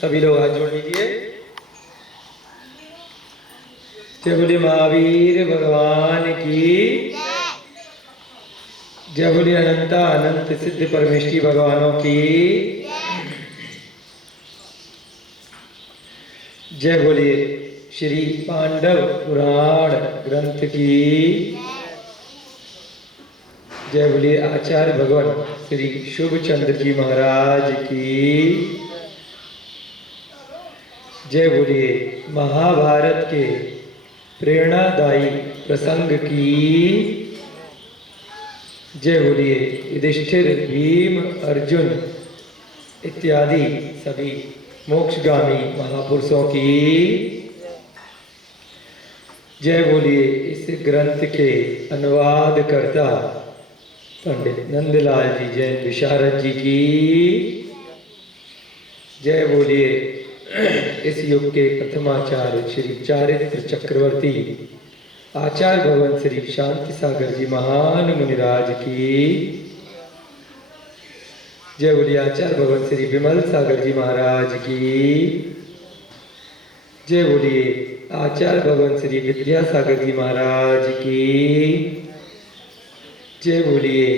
सभी लोग हाथ जोड़ लीजिए। जय बोले महावीर भगवान की जय बोले अनंता अनंत सिद्ध परमेष्टि भगवानों की जय बोले श्री पांडव पुराण ग्रंथ की जय बोले आचार्य भगवान श्री शुभचंद्र जी महाराज की जय बोले महाभारत के प्रेरणादायी प्रसंग की जय बोलिए युधिष्ठिर भीम अर्जुन इत्यादि सभी मोक्षगामी महापुरुषों की जय बोलिए इस ग्रंथ के अनुवाद करता पंडित नंदलाल जी जैन विशारद जी की जय बोलिए इस युग के प्रथमाचार्य श्री चारित्र चक्रवर्ती आचार्य भगवान श्री शांति सागर जी महान मुनिराज की जय बोलिए आचार्य भगवान श्री विमल सागर जी महाराज की जय बोलिए आचार्य भगवान श्री विद्यासागर जी महाराज की जय बोलिए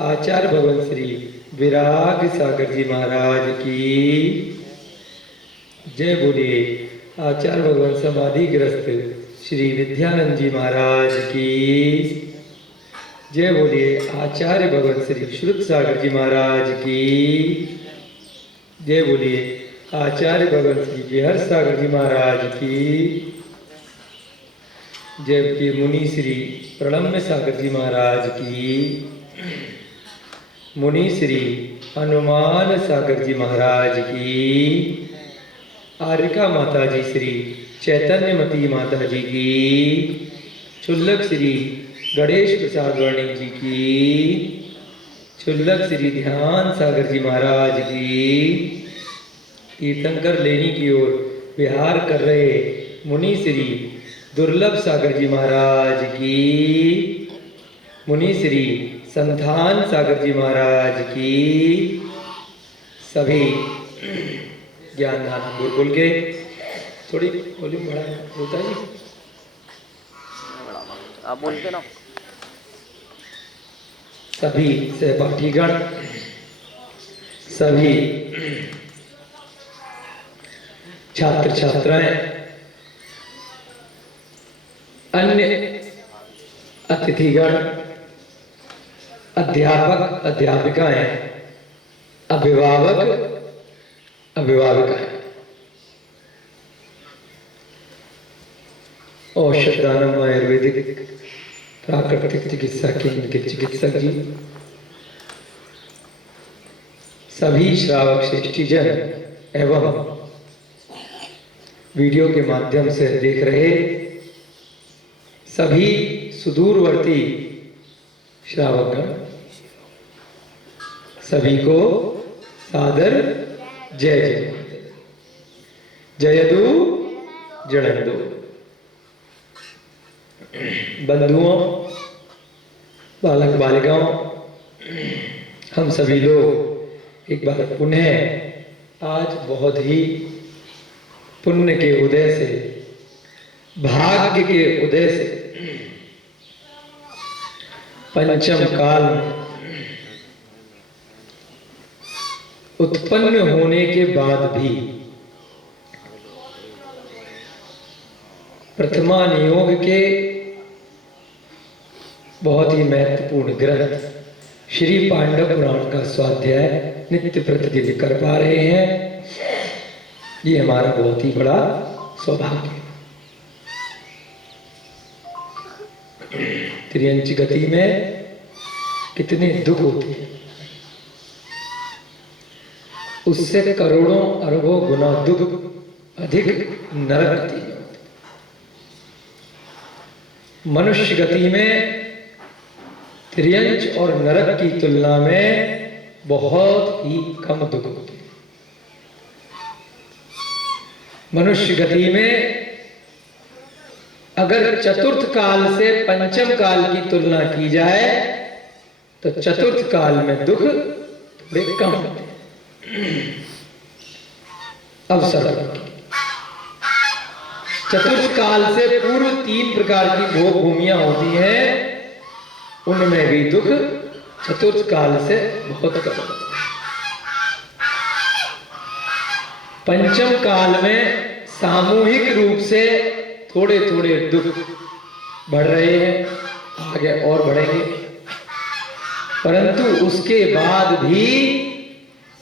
आचार्य भगवान श्री विराग सागर जी महाराज की जय बोलिए आचार्य भगवान समाधिग्रस्त श्री विद्यानंद जी महाराज की जय बोलिए आचार्य भगवान श्री श्रुत सागर जी महाराज की जय बोलिए आचार्य भगवान श्री विहर सागर जी महाराज की जय बोलिए मुनि श्री प्रणम्य सागर जी महाराज की मुनि श्री हनुमान सागर जी महाराज की आर्यका माता जी श्री चैतन्यमती माता जी की चुल्लक श्री गणेश प्रसाद वर्णी जी की चुल्लक श्री ध्यान सागर जी महाराज की तीर्थंकर लेनी की ओर विहार कर रहे मुनि श्री दुर्लभ सागर जी महाराज की मुनि श्री संधान सागर जी महाराज की सभी ज्ञान दान बोल के थोड़ी वॉल्यूम बढ़ा होता है जी आप बोलते ना सभी सहपाठीगण सभी छात्र छात्राएं अन्य अतिथिगण अध्यापक अध्यापिकाएं अभिभावक अभिभाविकाएं औषधानम आयुर्वेदिक प्राकृतिक चिकित्सा केंद्र के चिकित्सक जी सभी श्रावक श्रेष्ठीजन एवं वीडियो के माध्यम से देख रहे सभी सुदूरवर्ती श्रावकगण सभी को सादर जय जय जयदु जड़ंदु बंधुओं बालक बालिकाओं हम सभी लोग एक बार पुनः आज बहुत ही पुण्य के उदय से भाग्य के उदय से पंचम काल में उत्पन्न होने के बाद भी प्रथमा नियोग के बहुत ही महत्वपूर्ण ग्रंथ श्री पांडव पुराण का स्वाध्याय नित्य प्रतिदिन कर पा रहे हैं। ये हमारा बहुत ही बड़ा सौभाग्य है। त्रियंच गति में कितने दुख होते हैं, उससे करोड़ों अरबों गुना दुख अधिक नरक गति में होते। मनुष्य गति में त्रियंच और नरक की तुलना में बहुत ही कम दुख होते। मनुष्य गति में अगर चतुर्थ काल से पंचम काल की तुलना की जाए तो चतुर्थ काल में दुख थोड़े कम होते हैं। अवसर। चतुर्थ काल से पूर्व 3 प्रकार की भोग भूमियां होती हैं, उनमें भी दुख चतुर्थ काल से बहुत कम होता है। पंचम काल में सामूहिक रूप से थोड़े थोड़े दुख बढ़ रहे हैं, आगे और बढ़ेंगे, परंतु उसके बाद भी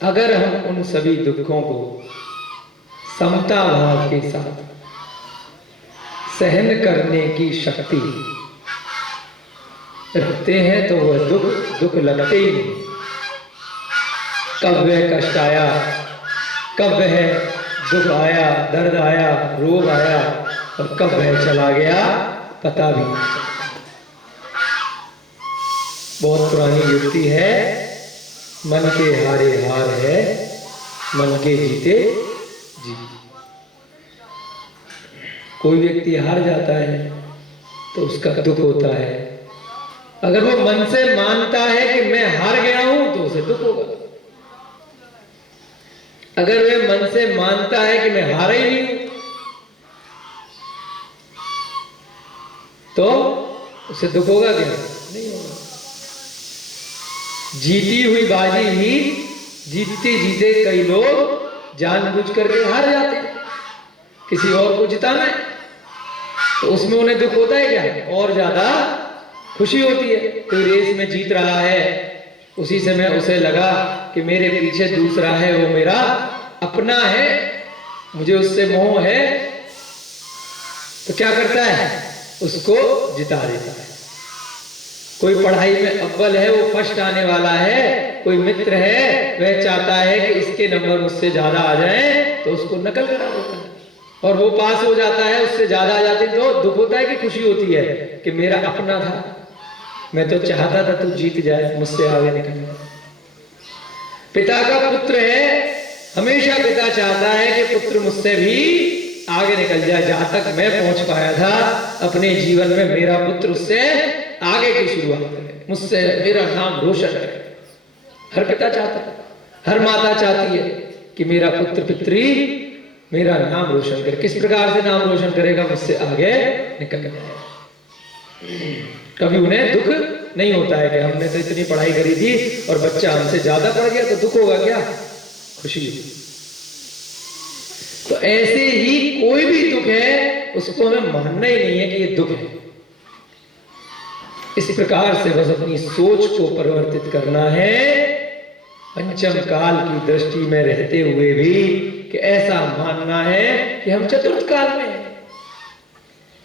अगर हम उन सभी दुखों को समता भाव के साथ सहन करने की शक्ति रखते हैं तो वह दुख लगते ही नहीं। कब वह कष्ट आया, कब वह दुख आया, दर्द आया, रोग आया और कब वह चला गया पता भी नहीं चलता। बहुत पुरानी युक्ति है, मन के हारे हार है, मन के जीते जीत। कोई व्यक्ति हार जाता है तो उसका दुख होता है, अगर वो मन से मानता है कि मैं हार गया हूं तो उसे दुख होगा। अगर वह मन से मानता है कि मैं हारा ही नहीं हूं तो उसे दुख होगा क्या? नहीं होगा। जीती हुई बाजी ही जीतते जीते कई लोग जानबूझ करके हार जाते हैं किसी और को जिताना है, तो उसमें उन्हें दुख होता है क्या? और ज्यादा खुशी होती है। कोई रेस में जीत रहा है, उसी समय उसे लगा कि मेरे पीछे दूसरा है, वो मेरा अपना है, मुझे उससे मोह है, तो क्या करता है? उसको जिता देता है। कोई पढ़ाई में अव्वल है, वो फर्स्ट आने वाला है, कोई मित्र है वह चाहता है कि इसके नंबर मुझसे ज्यादा आ जाए तो उसको नकल करा देता है और वो पास हो जाता है, उससे ज्यादा आ जाते तो दुख होता है कि खुशी होती है कि मेरा अपना था, मैं तो चाहता था तू जीत जाए, मुझसे आगे निकल जाए। पिता का पुत्र है, हमेशा पिता चाहता है कि पुत्र मुझसे भी आगे निकल जाए। जहां तक मैं पहुंच पाया था अपने जीवन में, मेरा पुत्र उससे आगे की शुरुआत करे, मुझसे मेरा नाम रोशन करे। हर पिता चाहता है, हर माता चाहती है कि मेरा पुत्र पुत्री मेरा नाम रोशन करे। किस प्रकार से नाम रोशन करेगा? मुझसे आगे निकल जाए। कभी उन्हें दुख नहीं होता है कि हमने तो इतनी पढ़ाई करी थी और बच्चा हमसे ज्यादा पढ़ गया, तो दुख होगा क्या? खुशी। तो ऐसे ही कोई भी दुख है उसको हमें मानना ही नहीं है कि ये दुख है। इस प्रकार से बस अपनी सोच को परिवर्तित करना है, पंचम काल की दृष्टि में रहते हुए भी, कि ऐसा मानना है कि हम चतुर्थ काल में हैं।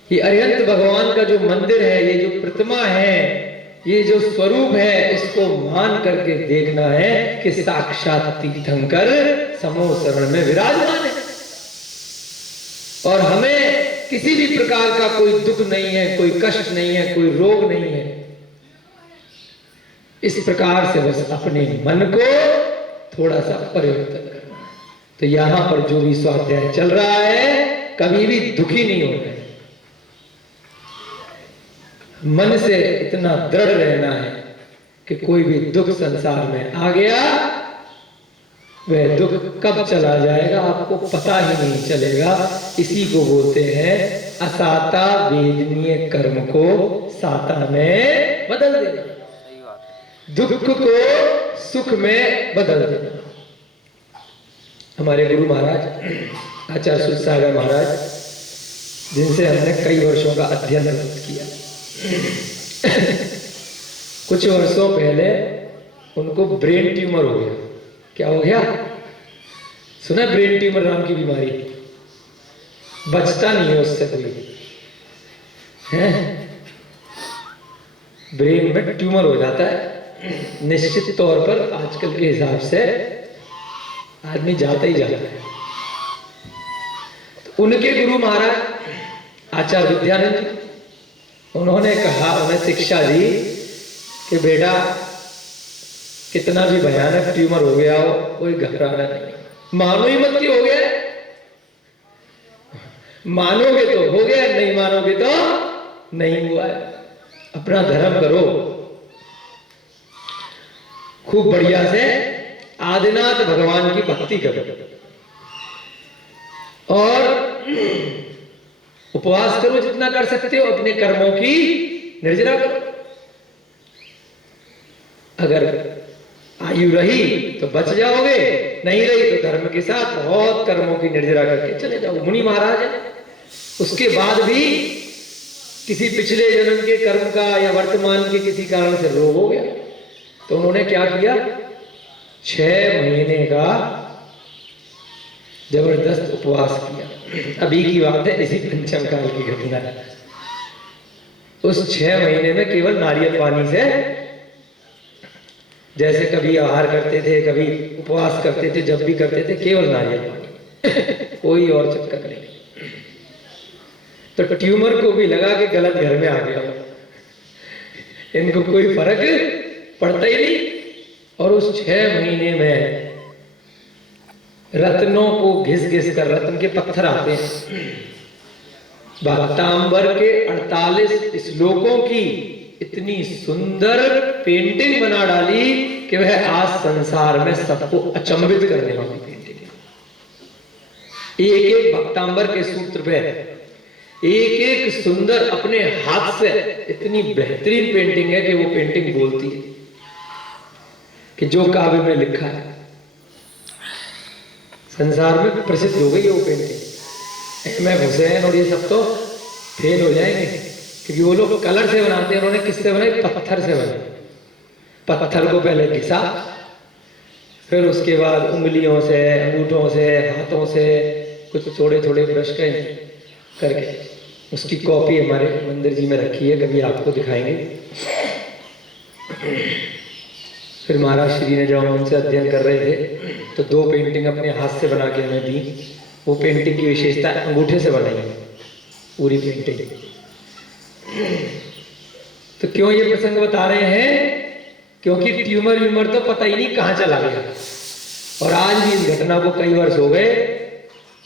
ये अरिहंत भगवान का जो मंदिर है, ये जो प्रतिमा है, ये जो स्वरूप है, इसको मान करके देखना है कि साक्षात तीर्थंकर समो शरण में विराजमान है और हमें किसी भी प्रकार का कोई दुख नहीं है, कोई कष्ट नहीं है, कोई रोग नहीं है। इस प्रकार से बस अपने मन को थोड़ा सा परिवर्तन करना है। तो यहां पर जो भी स्वाध्याय चल रहा है, कभी भी दुखी नहीं होना है, मन से इतना दृढ़ रहना है कि कोई भी दुख संसार में आ गया, वह दुख कब चला जाएगा आपको पता ही नहीं चलेगा। इसी को बोलते हैं असाता वेदनीय कर्म को साता में बदल देना, दुख को सुख में बदल देना। हमारे गुरु महाराज आचार्य सूरसागर महाराज, जिनसे हमने कई वर्षों का अध्ययन किया, कुछ वर्षों पहले उनको ब्रेन ट्यूमर हो गया। क्या हो गया? सुना? ब्रेन ट्यूमर नाम की बीमारी, बचता नहीं है उससे कोई है। ब्रेन में ट्यूमर हो जाता है, निश्चित तौर पर आजकल के हिसाब से आदमी जाता ही जाता है। तो उनके गुरु महाराज आचार्य विद्यानंद, उन्होंने कहा, उन्हें शिक्षा दी कि बेटा कितना भी भयानक ट्यूमर हो गया हो, कोई घबराना नहीं, मानो ही मत कि हो गया। मानोगे तो हो गया, नहीं मानोगे तो नहीं हुआ है। अपना धर्म करो, खूब बढ़िया से आदिनाथ भगवान की भक्ति करो। और उपवास करो जितना कर सकते हो, अपने कर्मों की निर्जरा करो। अगर आयु रही तो बच जाओगे, नहीं रही तो धर्म के साथ बहुत कर्मों की निर्जरा करके चले जाओ। मुनि महाराज है, उसके बाद भी किसी पिछले जन्म के कर्म का या वर्तमान के किसी कारण से रोग हो गया, तो उन्होंने क्या किया, 6 महीने का जबरदस्त उपवास किया। अभी की बात है, इसी पंचम काल की घटना है। उस 6 महीने में केवल नारियल पानी से, जैसे कभी आहार करते थे, कभी उपवास करते थे, जब भी करते थे केवल नारियल पानी कोई और चक्कर नहीं। तो ट्यूमर को भी लगा कि गलत घर में आ गया, इनको कोई फर्क पड़ता ही नहीं। और उस 6 महीने में रत्नों को घिस घिस कर, रत्न के पत्थर आते हैं, भक्तांबर के 48 श्लोकों की इतनी सुंदर पेंटिंग बना डाली कि वह आज संसार में सबको अचंभित करने वाली पेंटिंग है। एक एक भक्तांबर के सूत्र पे एक एक सुंदर अपने हाथ से इतनी बेहतरीन पेंटिंग है कि वो पेंटिंग बोलती है कि जो काव्य में लिखा है, संसार में प्रसिद्ध हो गई है वो पेंटिंग। एम एफ हुसैन और ये सब तो फेल हो जाएंगे, क्योंकि वो लोग कलर से बनाते हैं, उन्होंने किससे बनाई, पत्थर से बनाई। पत्थर को पहले घिसा, फिर उसके बाद उंगलियों से, अंगूठों से, हाथों से कुछ थोड़े थोड़े ब्रश करके उसकी कॉपी हमारे मंदिर जी में रखी है, कभी आपको दिखाएंगे। फिर महाराज श्री ने जब हम उनसे अध्ययन कर रहे थे तो 2 पेंटिंग अपने हाथ से बना के हमें दी। वो पेंटिंग की विशेषता अंगूठे से बनाई है पूरी पेंटिंग। तो क्यों ये प्रसंग बता रहे हैं, क्योंकि ट्यूमर व्यूमर तो पता ही नहीं कहां चला गया, और आज भी इस घटना को कई वर्ष हो गए,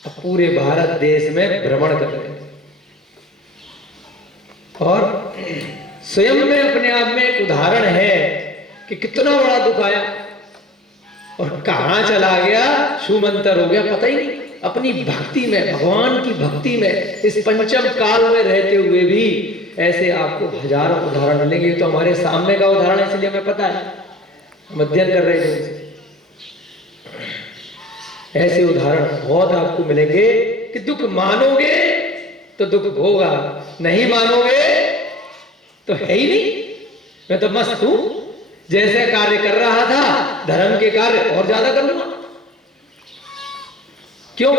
अब पूरे भारत देश में भ्रमण कर रहे हैं। और स्वयं में अपने आप में एक उदाहरण है कि कितना बड़ा दुख आया और कहां चला गया, छूमंतर हो गया, पता ही नहीं। अपनी भक्ति में, भगवान की भक्ति में, इस पंचम काल में रहते हुए भी ऐसे आपको हजारों उदाहरण मिलेंगे। तो हमारे सामने का उदाहरण, इसलिए हमें पता है, हम अध्ययन कर रहे थे। ऐसे उदाहरण बहुत आपको मिलेंगे कि दुख मानोगे तो दुख होगा, नहीं मानोगे तो है ही नहीं। मैं तो मस्त हूं, जैसे कार्य कर रहा था धर्म के कार्य और ज्यादा करूंगा। क्यों?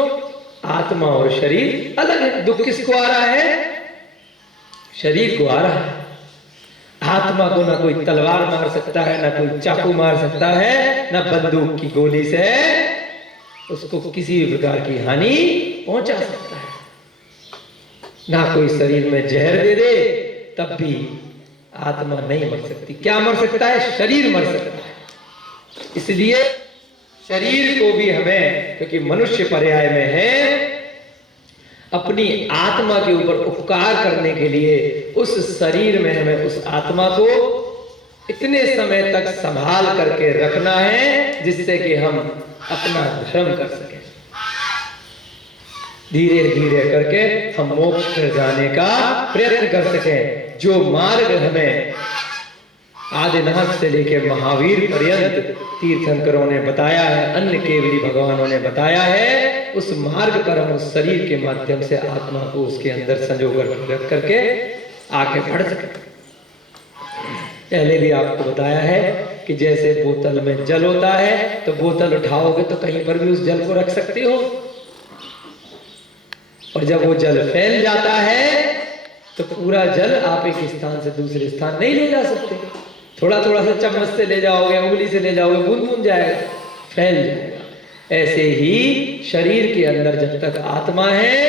आत्मा और शरीर अलग है। दुख किसको आ रहा है? शरीर को आ रहा है। आत्मा को ना कोई तलवार मार सकता है, ना कोई चाकू मार सकता है, ना बंदूक की गोली से उसको किसी भी प्रकार की हानि पहुंचा सकता है, ना कोई शरीर में जहर दे दे तब भी आत्मा नहीं मर सकती। क्या मर सकता है? शरीर मर सकता है। इसलिए शरीर को भी हमें, क्योंकि मनुष्य पर्याय में है, अपनी आत्मा के ऊपर उपकार करने के लिए उस शरीर में हमें उस आत्मा को इतने समय तक संभाल करके रखना है जिससे कि हम अपना धर्म कर सकें। धीरे धीरे करके हम मोक्ष पर जाने का प्रयत्न कर सकें। जो मार्ग हमें आदिनाथ से लेकर महावीर पर्यंत तीर्थंकरों ने बताया है, अन्य केवली भगवानों ने बताया है, उस मार्ग पर हम उस शरीर के माध्यम से आत्मा को उसके अंदर संजोकर रख करके आगे बढ़ सकें। पहले भी आपको बताया है कि जैसे बोतल में जल होता है तो बोतल उठाओगे तो कहीं पर भी उस जल को रख सकते हो, और जब वो जल फैल जाता है तो पूरा जल आप एक स्थान से दूसरे स्थान नहीं ले जा सकते। थोड़ा थोड़ा सा चम्मच से ले जाओगे, उंगली से ले जाओगे, बूंद बूंद जाएगा, फैल जाएगा। ऐसे ही शरीर के अंदर जब तक आत्मा है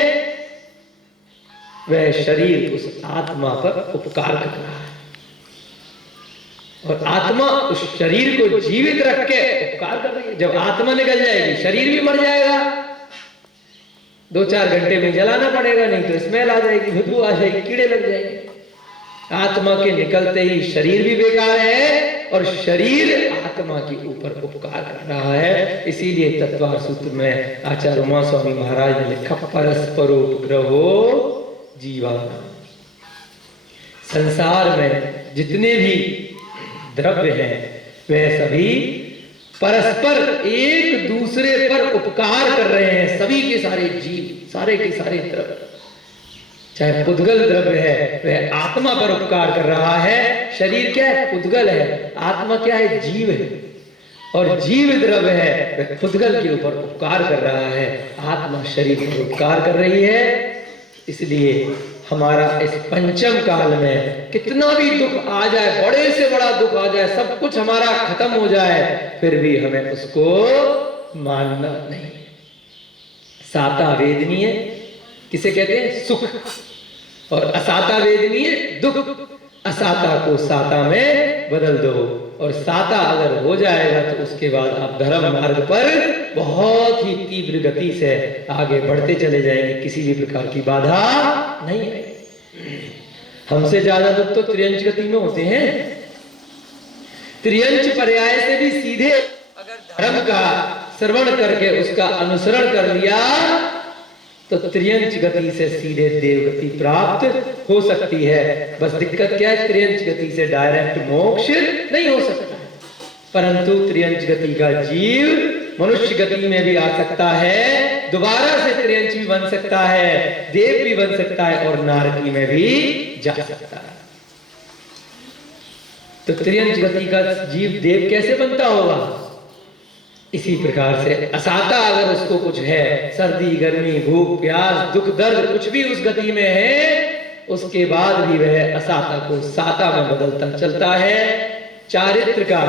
वह शरीर उस आत्मा पर उपकार कर रहा है, और आत्मा उस शरीर को जीवित रख के उपकार कर रही है। जब आत्मा निकल जाएगी शरीर भी मर जाएगा, 2-4 घंटे में जलाना पड़ेगा, नहीं तो स्मेल आ जाएगी, बदबू आ जाएगी, कीड़े लग जाएंगे। आत्मा के निकलते ही शरीर भी बेकार है और शरीर आत्मा के ऊपर उपकार कर रहा है। इसीलिए तत्वार सूत्र में आचार्य उमा स्वामी महाराज ने लिखा, परस्परोपग्रहो जीवाना। संसार में जितने भी द्रव्य हैं वह सभी परस्पर एक दूसरे पर उपकार कर रहे हैं। सभी के सारे जीव, सारे के सारे द्रव्य, चाहे पुद्गल द्रव्य है वह आत्मा पर उपकार कर रहा है। शरीर क्या है? पुद्गल है। आत्मा क्या है? जीव है। और जीव द्रव्य है वह पुद्गल के ऊपर उपकार कर रहा है, आत्मा शरीर पर उपकार कर रही है। इसलिए हमारा इस पंचम काल में कितना भी दुख आ जाए, बड़े से बड़ा दुख आ जाए, सब कुछ हमारा खत्म हो जाए, फिर भी हमें उसको मानना नहीं। साता वेदनीय किसे कहते हैं? सुख। और असाता वेदनीय दुख। असाता को साता में बदल दो, और साता अगर हो जाएगा तो उसके बाद आप धर्म मार्ग पर बहुत ही तीव्र गति से आगे बढ़ते चले जाएंगे, किसी भी प्रकार की बाधा नहीं आएगी। हमसे ज्यादा दुख तो त्रियंच गति में होते हैं। त्रियंच पर्याय से भी सीधे अगर धर्म का श्रवण करके उसका अनुसरण कर लिया तो त्रियंच गति से सीधे देवगति प्राप्त हो सकती है। बस दिक्कत क्या है? त्रियंच गति से डायरेक्ट मोक्ष नहीं हो सकता, परंतु त्रियंच गति का जीव मनुष्य गति में भी आ सकता है, दोबारा से त्रियंच भी बन सकता है, देव भी बन सकता है, और नारकी में भी जा सकता है। तो त्रियंच गति का जीव देव कैसे बनता होगा? इसी प्रकार से असाता अगर उसको कुछ है, सर्दी गर्मी भूख प्यास दुख दर्द कुछ भी उस गति में है, उसके बाद भी वह असाता को साता में बदलता चलता है, चारित्र का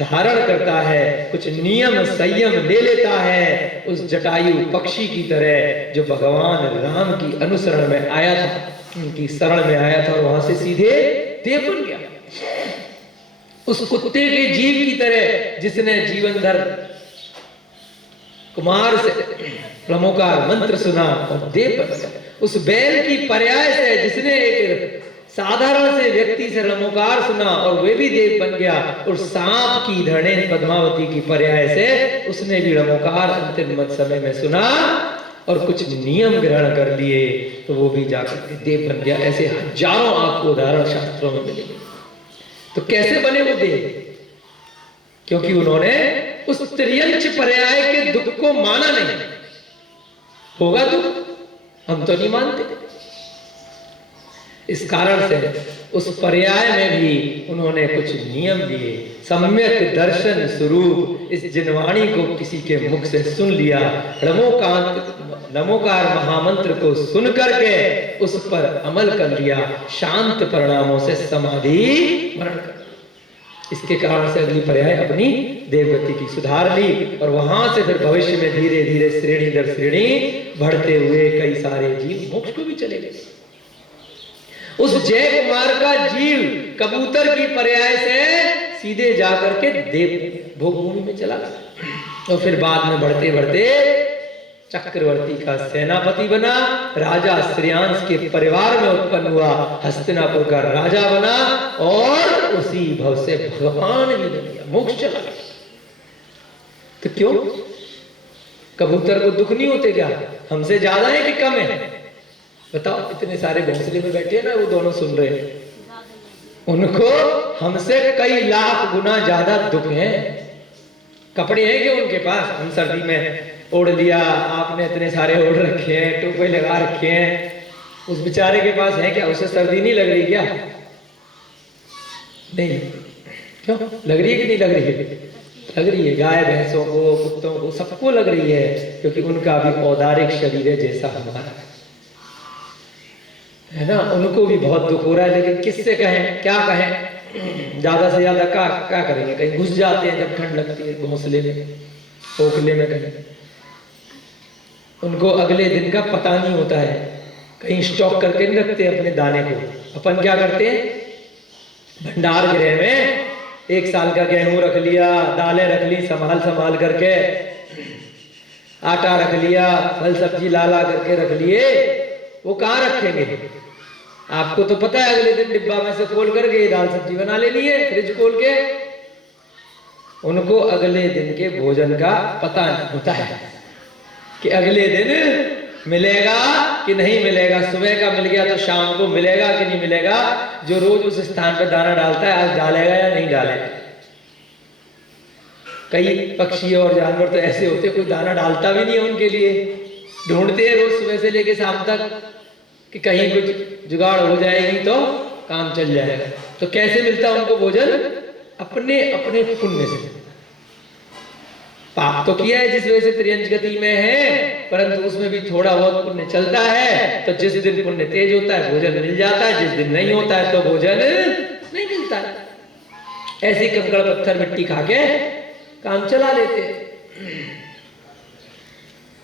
धारण करता है, कुछ नियम संयम ले लेता है, उस जटायु पक्षी की तरह जो भगवान राम की अनुसरण में आया था, उनकी शरण में आया था और वहां से सीधे देव बन गया। उस कुत्ते के जीव की तरह जिसने जीवन भर कुमार से रमोकार मंत्र सुना और देव बन गया। उस बैल की पर्याय से जिसने एक साधारण से व्यक्ति से रमोकार सुना और वे भी देव बन गया, और सांप की धरणेन पद्मावती की पर्याय से उसने भी रमोकार अंतिम समय में सुना और कुछ नियम ग्रहण कर लिए, तो वो भी जाकर देव बन गया। ऐसे हजारों आपको उदाहरण शास्त्रों में मिलेंगे। तो कैसे बने वो देव? क्योंकि उन्होंने उस त्रियंच पर्याय के दुख को माना नहीं। होगा दुख, हम तो नहीं मानते। इस कारण से उस पर्याय में भी उन्होंने कुछ नियम दिए। सम्यक दर्शन स्वरूप इस जिनवाणी को किसी के मुख से सुन लिया, नमोकार महामंत्र को सुन करके उस पर अमल कर लिया, शांत परिणामों से समाधि मरण कर, इसके कारण से अगली पर्याय अपनी देवगति की सुधार ली, और वहां से फिर भविष्य में धीरे धीरे श्रेणी दर श्रेणी बढ़ते हुए कई सारे जीव मोक्ष को भी चले गए। उस जय कुमार का जीव कबूतर की पर्याय से सीधे जाकर के देव भोगभूमि में चला गया, और फिर बाद में बढ़ते बढ़ते चक्रवर्ती का सेनापति बना, राजा श्रेयांश के परिवार में उत्पन्न हुआ, हस्तिनापुर का राजा बना, और उसी भव से भगवान भी बन गया, मोक्ष चला गया। तो क्यों? कबूतर को दुख नहीं होते क्या? हमसे ज्यादा है कि कम है? बताओ, इतने सारे घोंसले में बैठे हैं ना, वो दोनों सुन रहे हैं, उनको हमसे कई लाख गुना ज्यादा दुख है। कपड़े हैं क्या उनके पास? हम सर्दी में ओढ़ लिया, आपने इतने सारे ओढ़ रखे हैं, टोपे लगा रखे हैं, उस बेचारे के पास है क्या? उसे सर्दी नहीं लग रही क्या? नहीं। क्यों लग रही है कि नहीं लग रही है? लग रही है। गाय भैंसों को, कुत्तों को, सबको लग रही है, क्योंकि उनका भी औदारिक शरीर है जैसा हमारा है ना। उनको भी बहुत दुख हो रहा है, लेकिन किससे कहें, क्या कहें? ज्यादा से ज्यादा क्या करेंगे? कहीं घुस जाते हैं जब ठंड लगती है, घोंसले में, खोखले में कहीं। उनको अगले दिन का पता नहीं होता है, कहीं स्टॉक करके नहीं रखते अपने दाने को। अपन क्या करते हैं? भंडार गृह में 1 साल का गेहूं रख लिया, दालें रख ली संभाल करके, आटा रख लिया, फल सब्जी ला करके रख लिए। वो कहाँ रखेंगे? आपको तो पता है, अगले दिन डिब्बा में से खोल करके दाल सब्जी बना लेनी है, फ्रिज खोल के। उनको अगले दिन के भोजन का पता नहीं होता है कि अगले दिन मिलेगा कि नहीं मिलेगा। सुबह का मिल गया तो शाम को मिलेगा कि नहीं मिलेगा। जो रोज उस स्थान पर दाना डालता है आज डालेगा या नहीं डालेगा। कई पक्षी और जानवर तो ऐसे होते कोई दाना डालता भी नहीं है उनके लिए, ढूंढते हैं रोज सुबह से लेकर शाम तक कि कहीं कुछ जुगाड़ हो जाएगी तो काम चल जाएगा। तो कैसे मिलता उनको भोजन? अपने अपने पुण्य से। पाप तो किया है जिस वजह से त्रियंच गति में है, परंतु उसमें भी थोड़ा बहुत पुण्य चलता है। तो जिस दिन पुण्य तेज होता है भोजन मिल जाता है, जिस दिन नहीं होता है तो भोजन नहीं मिलता है। ऐसे कंकड़ पत्थर मिट्टी खा के काम चला लेते।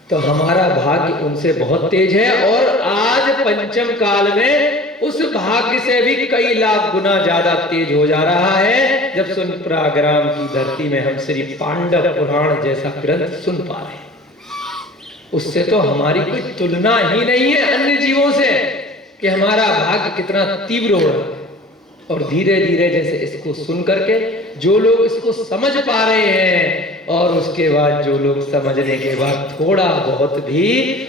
तो हमारा भाग्य उनसे बहुत तेज है और आज पंचम काल में उस भाग्य से भी कई लाख गुना ज्यादा तेज हो जा रहा है। जब सुनप्राग्राम की धरती में हम श्री पांडव पुराण जैसा ग्रंथ सुन पा रहे हैं, उससे तो हमारी कोई तुलना ही नहीं है अन्य जीवों से कि हमारा भाग्य कितना तीव्र हो रहा है। और धीरे धीरे जैसे इसको सुन करके जो लोग इसको समझ पा रहे हैं और उसके बाद जो लोग समझने के बाद थोड़ा बहुत भी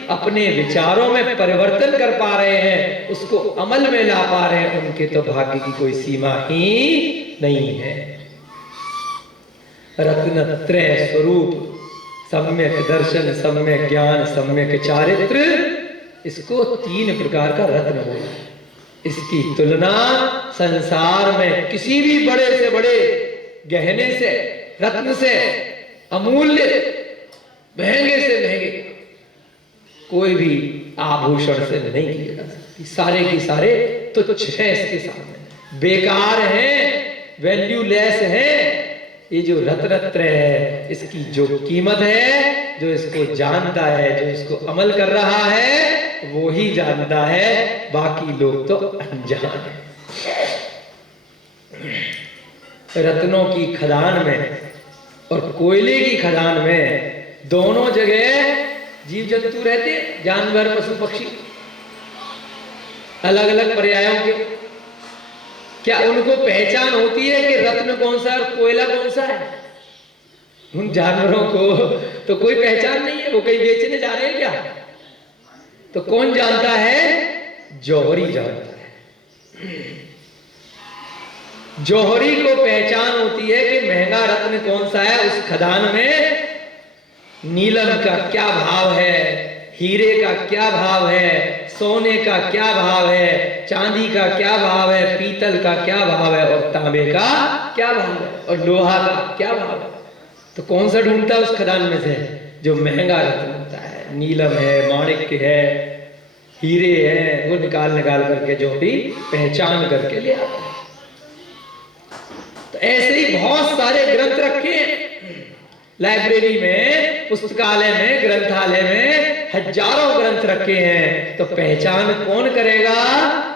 अपने विचारों में परिवर्तन कर पा रहे हैं, उसको अमल में ला पा रहे हैं, उनके तो भाग्य की कोई सीमा ही नहीं है। रत्नत्रय स्वरूप सम्यक दर्शन, सम्यक ज्ञान, सम्यक चारित्र, इसको 3 प्रकार का रत्न बोला। इसकी तुलना संसार में किसी भी बड़े से बड़े गहने से, रत्न से, अमूल्य महंगे से महंगे कोई भी आभूषण से नहीं किया जा सकती। सारे के सारे तुच्छ है इसके सामने, बेकार हैं, वैल्यूलेस हैं। ये जो रत्नत्रय है इसकी जो कीमत है, जो इसको जानता है, जो इसको अमल कर रहा है वो ही जानता है, बाकी लोग तो अनजान है। रत्नों की खदान में और कोयले की खदान में दोनों जगह जीव जंतु रहते, जानवर, पशु पक्षी, अलग अलग पर्यायों के। क्या उनको पहचान होती है कि रत्न कौन सा और कोयला कौन सा है? उन जानवरों को तो कोई पहचान नहीं है, वो कहीं बेचने जा रहे हैं क्या? तो कौन जानता है? जौहरी जानता है। जौहरी को पहचान होती है कि महंगा रत्न कौन सा है, उस खदान में नीलम का क्या भाव है, हीरे का क्या भाव है, सोने का क्या भाव है, चांदी का क्या भाव है, पीतल का क्या भाव है और तांबे का क्या भाव है और लोहा का क्या भाव है। तो कौन सा ढूंढता है उस खदान में से? जो महंगा रत्न होता है, नीलम है, माणिक्य है, हीरे है, वो निकाल निकाल करके जो भी पहचान करके ले आता है। तो ऐसे ही बहुत सारे ग्रंथ रखे हैं लाइब्रेरी में, पुस्तकालय में, ग्रंथालय में हजारों ग्रंथ रखे हैं। तो पहचान कौन करेगा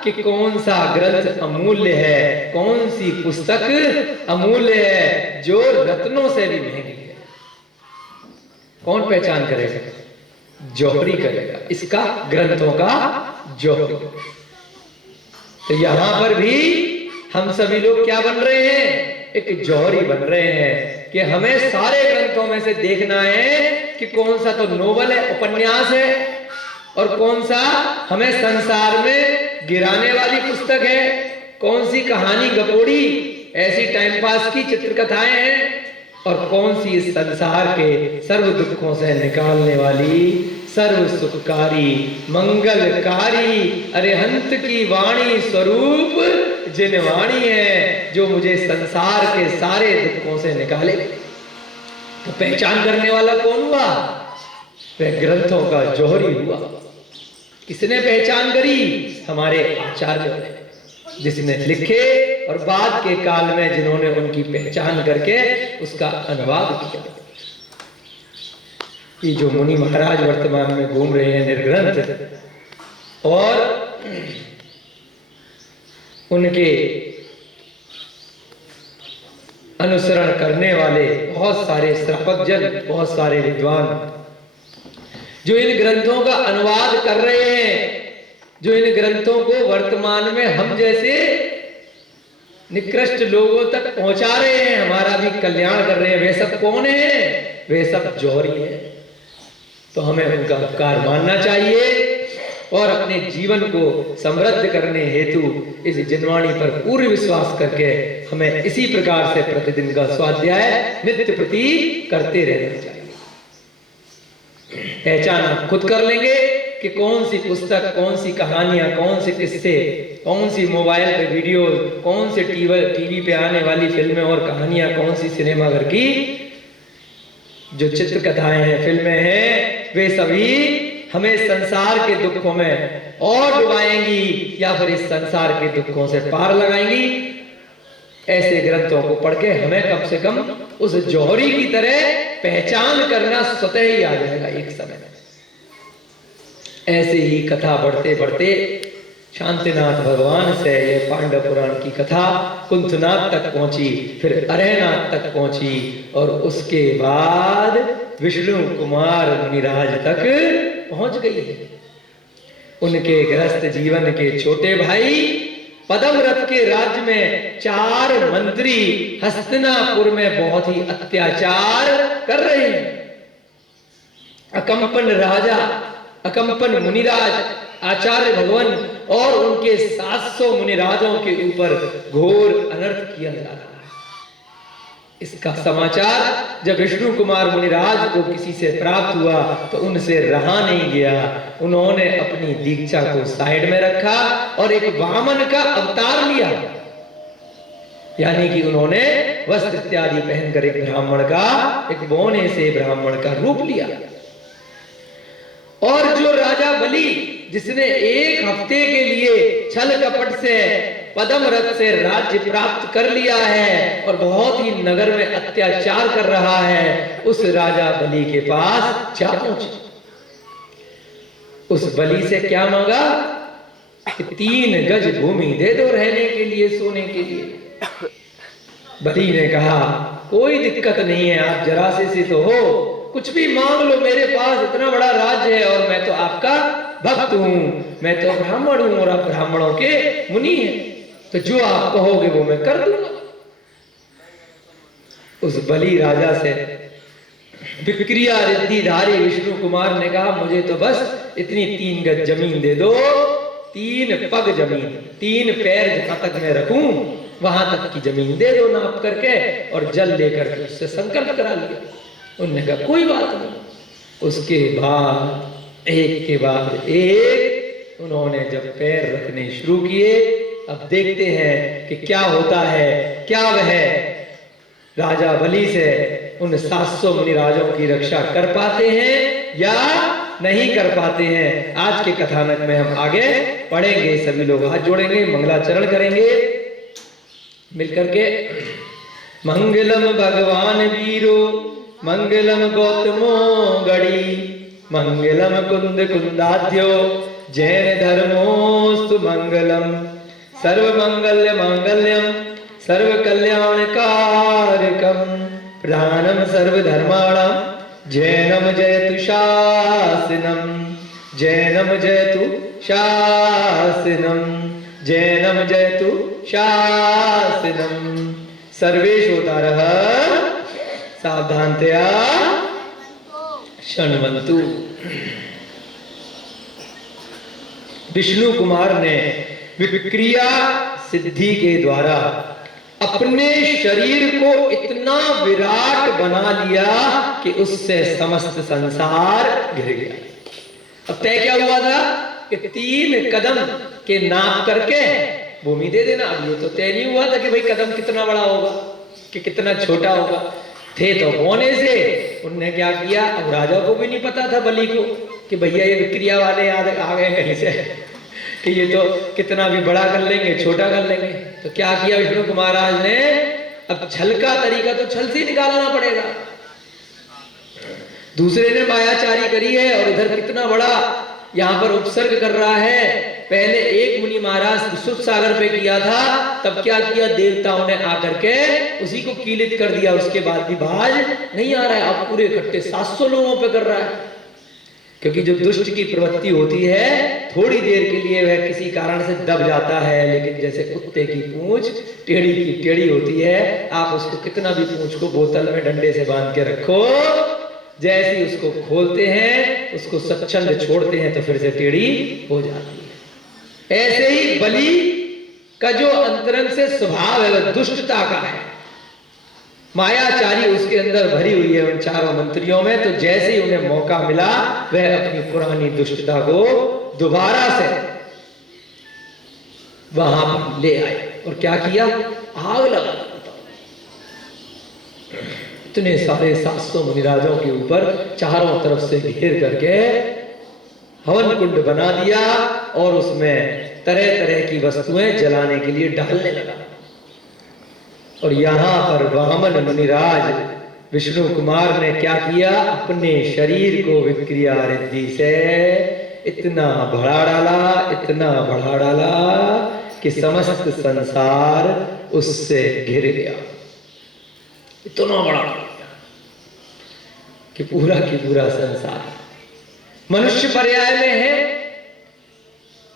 कि कौन सा ग्रंथ अमूल्य है, कौन सी पुस्तक अमूल्य है, जो रत्नों से भी महंगी है? कौन पहचान करेगा? जौहरी करेगा, इसका ग्रंथों का जौहरी। तो यहां पर भी हम सभी लोग क्या बन रहे हैं? एक जौहरी बन रहे हैं कि हमें सारे ग्रंथों में से देखना है कि कौन सा तो नोबल है, उपन्यास है, और कौन सा हमें संसार में गिराने वाली पुस्तक है, कौन सी कहानी गपोड़ी ऐसी टाइम पास की चित्रकथाएं हैं, और कौन सी इस संसार के सर्व दुखों से निकालने वाली सर्व सुखकारी मंगलकारी अरिहंत की वाणी स्वरूप जिन वाणी है, जो मुझे संसार के सारे दुखों से निकाले। तो पहचान करने वाला कौन हुआ? वह ग्रंथों का जौहरी हुआ। किसने पहचान करी? हमारे आचार्यों ने, जिसने लिखे और बाद के काल में जिन्होंने उनकी पहचान करके उसका अनुवाद किया। ये जो मुनि महाराज वर्तमान में घूम रहे हैं निर्ग्रंथ, और उनके अनुसरण करने वाले बहुत सारे श्रावक जन, बहुत सारे विद्वान जो इन ग्रंथों का अनुवाद कर रहे हैं, जो इन ग्रंथों को वर्तमान में हम जैसे निकृष्ट लोगों तक पहुंचा रहे हैं, हमारा भी कल्याण कर रहे हैं, वे सब कौन है? वे सब जौहरी है। तो हमें उनका उपकार मानना चाहिए और अपने जीवन को समृद्ध करने हेतु इस जिनवाणी पर पूर्ण विश्वास करके हमें इसी प्रकार से प्रतिदिन का स्वाध्याय नित्य प्रति करते रहना चाहिए। पहचान आप खुद कर लेंगे कि कौन सी पुस्तक, कौन सी कहानियां, कौन से किस्से, कौन सी मोबाइल पे वीडियो, कौन से टीवी पे आने वाली फिल्में और कहानियां, कौन सी सिनेमाघर की जो चित्र कथाएं हैं, फिल्में हैं, वे सभी हमें संसार के दुखों में और डुबाएंगी या फिर इस संसार के दुखों से पार लगाएंगी। ऐसे ग्रंथों को पढ़ के हमें कम से कम उस जौहरी की तरह पहचान करना स्वतः ही आ जाएगा एक समय। ऐसे ही कथा बढ़ते बढ़ते शांतिनाथ भगवान से ये पांडव पुराण की कथा कुंथनाथ तक पहुंची, फिर अरहनाथ तक पहुंची और उसके बाद विष्णु कुमार मुनिराज तक पहुंच गई है। उनके गृहस्थ जीवन के छोटे भाई पद्मरथ के राज्य में 4 मंत्री हस्तिनापुर में बहुत ही अत्याचार कर रहे हैं। अकंपन राजा, अकंपन मुनिराज, आचार्य भगवान और उनके 700 मुनिराजों के ऊपर घोर अनर्थ किया जा रहा है। इसका समाचार जब विष्णु कुमार मुनिराज को किसी से प्राप्त हुआ तो उनसे रहा नहीं गया। उन्होंने अपनी दीक्षा को साइड में रखा और एक वामन का अवतार लिया, यानी कि उन्होंने वस्त्र इत्यादि पहनकर एक ब्राह्मण का, एक बौने से ब्राह्मण का रूप लिया। और जो राजा बलि, जिसने 1 हफ्ते के लिए छल कपट से पद्मरथ से राज्य प्राप्त कर लिया है और बहुत ही नगर में अत्याचार कर रहा है, उस राजा बलि के पास जा पहुंचे। उस बलि से क्या मांगा कि 3 गज भूमि दे दो रहने के लिए, सोने के लिए। बलि ने कहा कोई दिक्कत नहीं है, आप जरासे से तो हो, कुछ भी मांग लो, मेरे पास इतना बड़ा राज्य है और मैं तो आपका भक्त हूं, मैं तो ब्राह्मण हूं और आप ब्राह्मणों के मुनि हैं, तो जो आप कहोगे वो मैं कर दूंगा। उस बलि राजा से विक्रिया रिद्धिधारी विष्णु कुमार ने कहा मुझे तो बस इतनी 3 गज जमीन दे दो, 3 पग जमीन, 3 पैर जहां तक मैं रखूं वहां तक की जमीन दे दो नाप करके, और जल लेकर के उससे संकल्प करा लिया। उन्होंने कहा कोई बात नहीं। उसके बाद एक के बाद एक उन्होंने जब पैर रखने शुरू किए, अब देखते हैं कि क्या होता है। क्या वह राजा बलि से उन 700 मुनिराजों की रक्षा कर पाते हैं या नहीं कर पाते हैं? आज के कथानक में हम आगे पढ़ेंगे। सभी लोग हाथ जोड़ेंगे, मंगलाचरण करेंगे मिलकर के। मंगलम भगवान वीरो, मंगलम गौतमो गड़ी, मंगलम कुंद कुंदाध्यो, जैन धर्मोस्तु मंगलम, सर्व मंगल्य मांगल्यम, सर्व कल्याण कारकम, प्राणम सर्व धर्माणाम, जैनम जयतु शासनम, जैनम जयतु शासनम, जैनम जयतु शासनम। सर्वेशोतारः सावधानतया शृण्वन्तु। विष्णु कुमार ने विक्रिया सिद्धि के द्वारा अपने शरीर को इतना विराट बना लिया कि उससे समस्त संसार घिर गया। अब तय क्या हुआ था कि 3 कदम के नाप करके भूमि दे देना। अब ये तो तय नहीं हुआ था कि भाई कदम कितना बड़ा होगा कि कितना छोटा होगा, थे तो होने से। उनने क्या किया, अब राजा को भी नहीं पता था बलि को कि भैया ये विक्रिया वाले आ गए कहीं से कि ये तो कितना भी बड़ा कर लेंगे, छोटा कर लेंगे। तो क्या किया विष्णु कुमार राज ने, अब छल का तरीका तो छल से निकालना पड़ेगा। दूसरे ने मायाचारी करी है और इधर कितना बड़ा यहाँ पर उपसर्ग कर रहा है। पहले एक मुनि महाराज सुत सागर पे किया था, तब क्या किया, देवताओं ने आकर के उसी को कीलित कर दिया। उसके बाद भी बाज नहीं आ रहा है, अब पूरे इकट्ठे 700 लोगों पे कर रहा है। क्योंकि जो दुष्ट की प्रवृत्ति होती है थोड़ी देर के लिए वह किसी कारण से दब जाता है, लेकिन जैसे कुत्ते की पूंछ टेढ़ी की टेढ़ी होती है, आप उसको कितना भी पूंछ को बोतल में डंडे से बांध के रखो, जैसे ही उसको खोलते हैं, उसको स्वच्छंद छोड़ते हैं तो फिर से टेढ़ी हो जाती है। ऐसे ही बलि का जो अंतरंग से स्वभाव है वह दुष्टता का है, मायाचारी उसके अंदर भरी हुई है उन चारों मंत्रियों में। तो जैसे ही उन्हें मौका मिला वह अपनी पुरानी दुष्टता को दोबारा से वहां पर ले आए और क्या किया, आग लगा। इतने सारे 700 मुनिराजों के ऊपर चारों तरफ से घेर करके हवन कुंड बना दिया और उसमें तरह तरह की वस्तुएं जलाने के लिए डालने लगा। और यहां पर वामन मुनिराज विष्णु कुमार ने क्या किया, अपने शरीर को विक्रिया रिद्धि से इतना बढ़ा डाला, इतना बढ़ा डाला कि समस्त संसार उससे घिर गया। इतना बड़ा कि पूरा की पूरा संसार। मनुष्य पर्याय में है।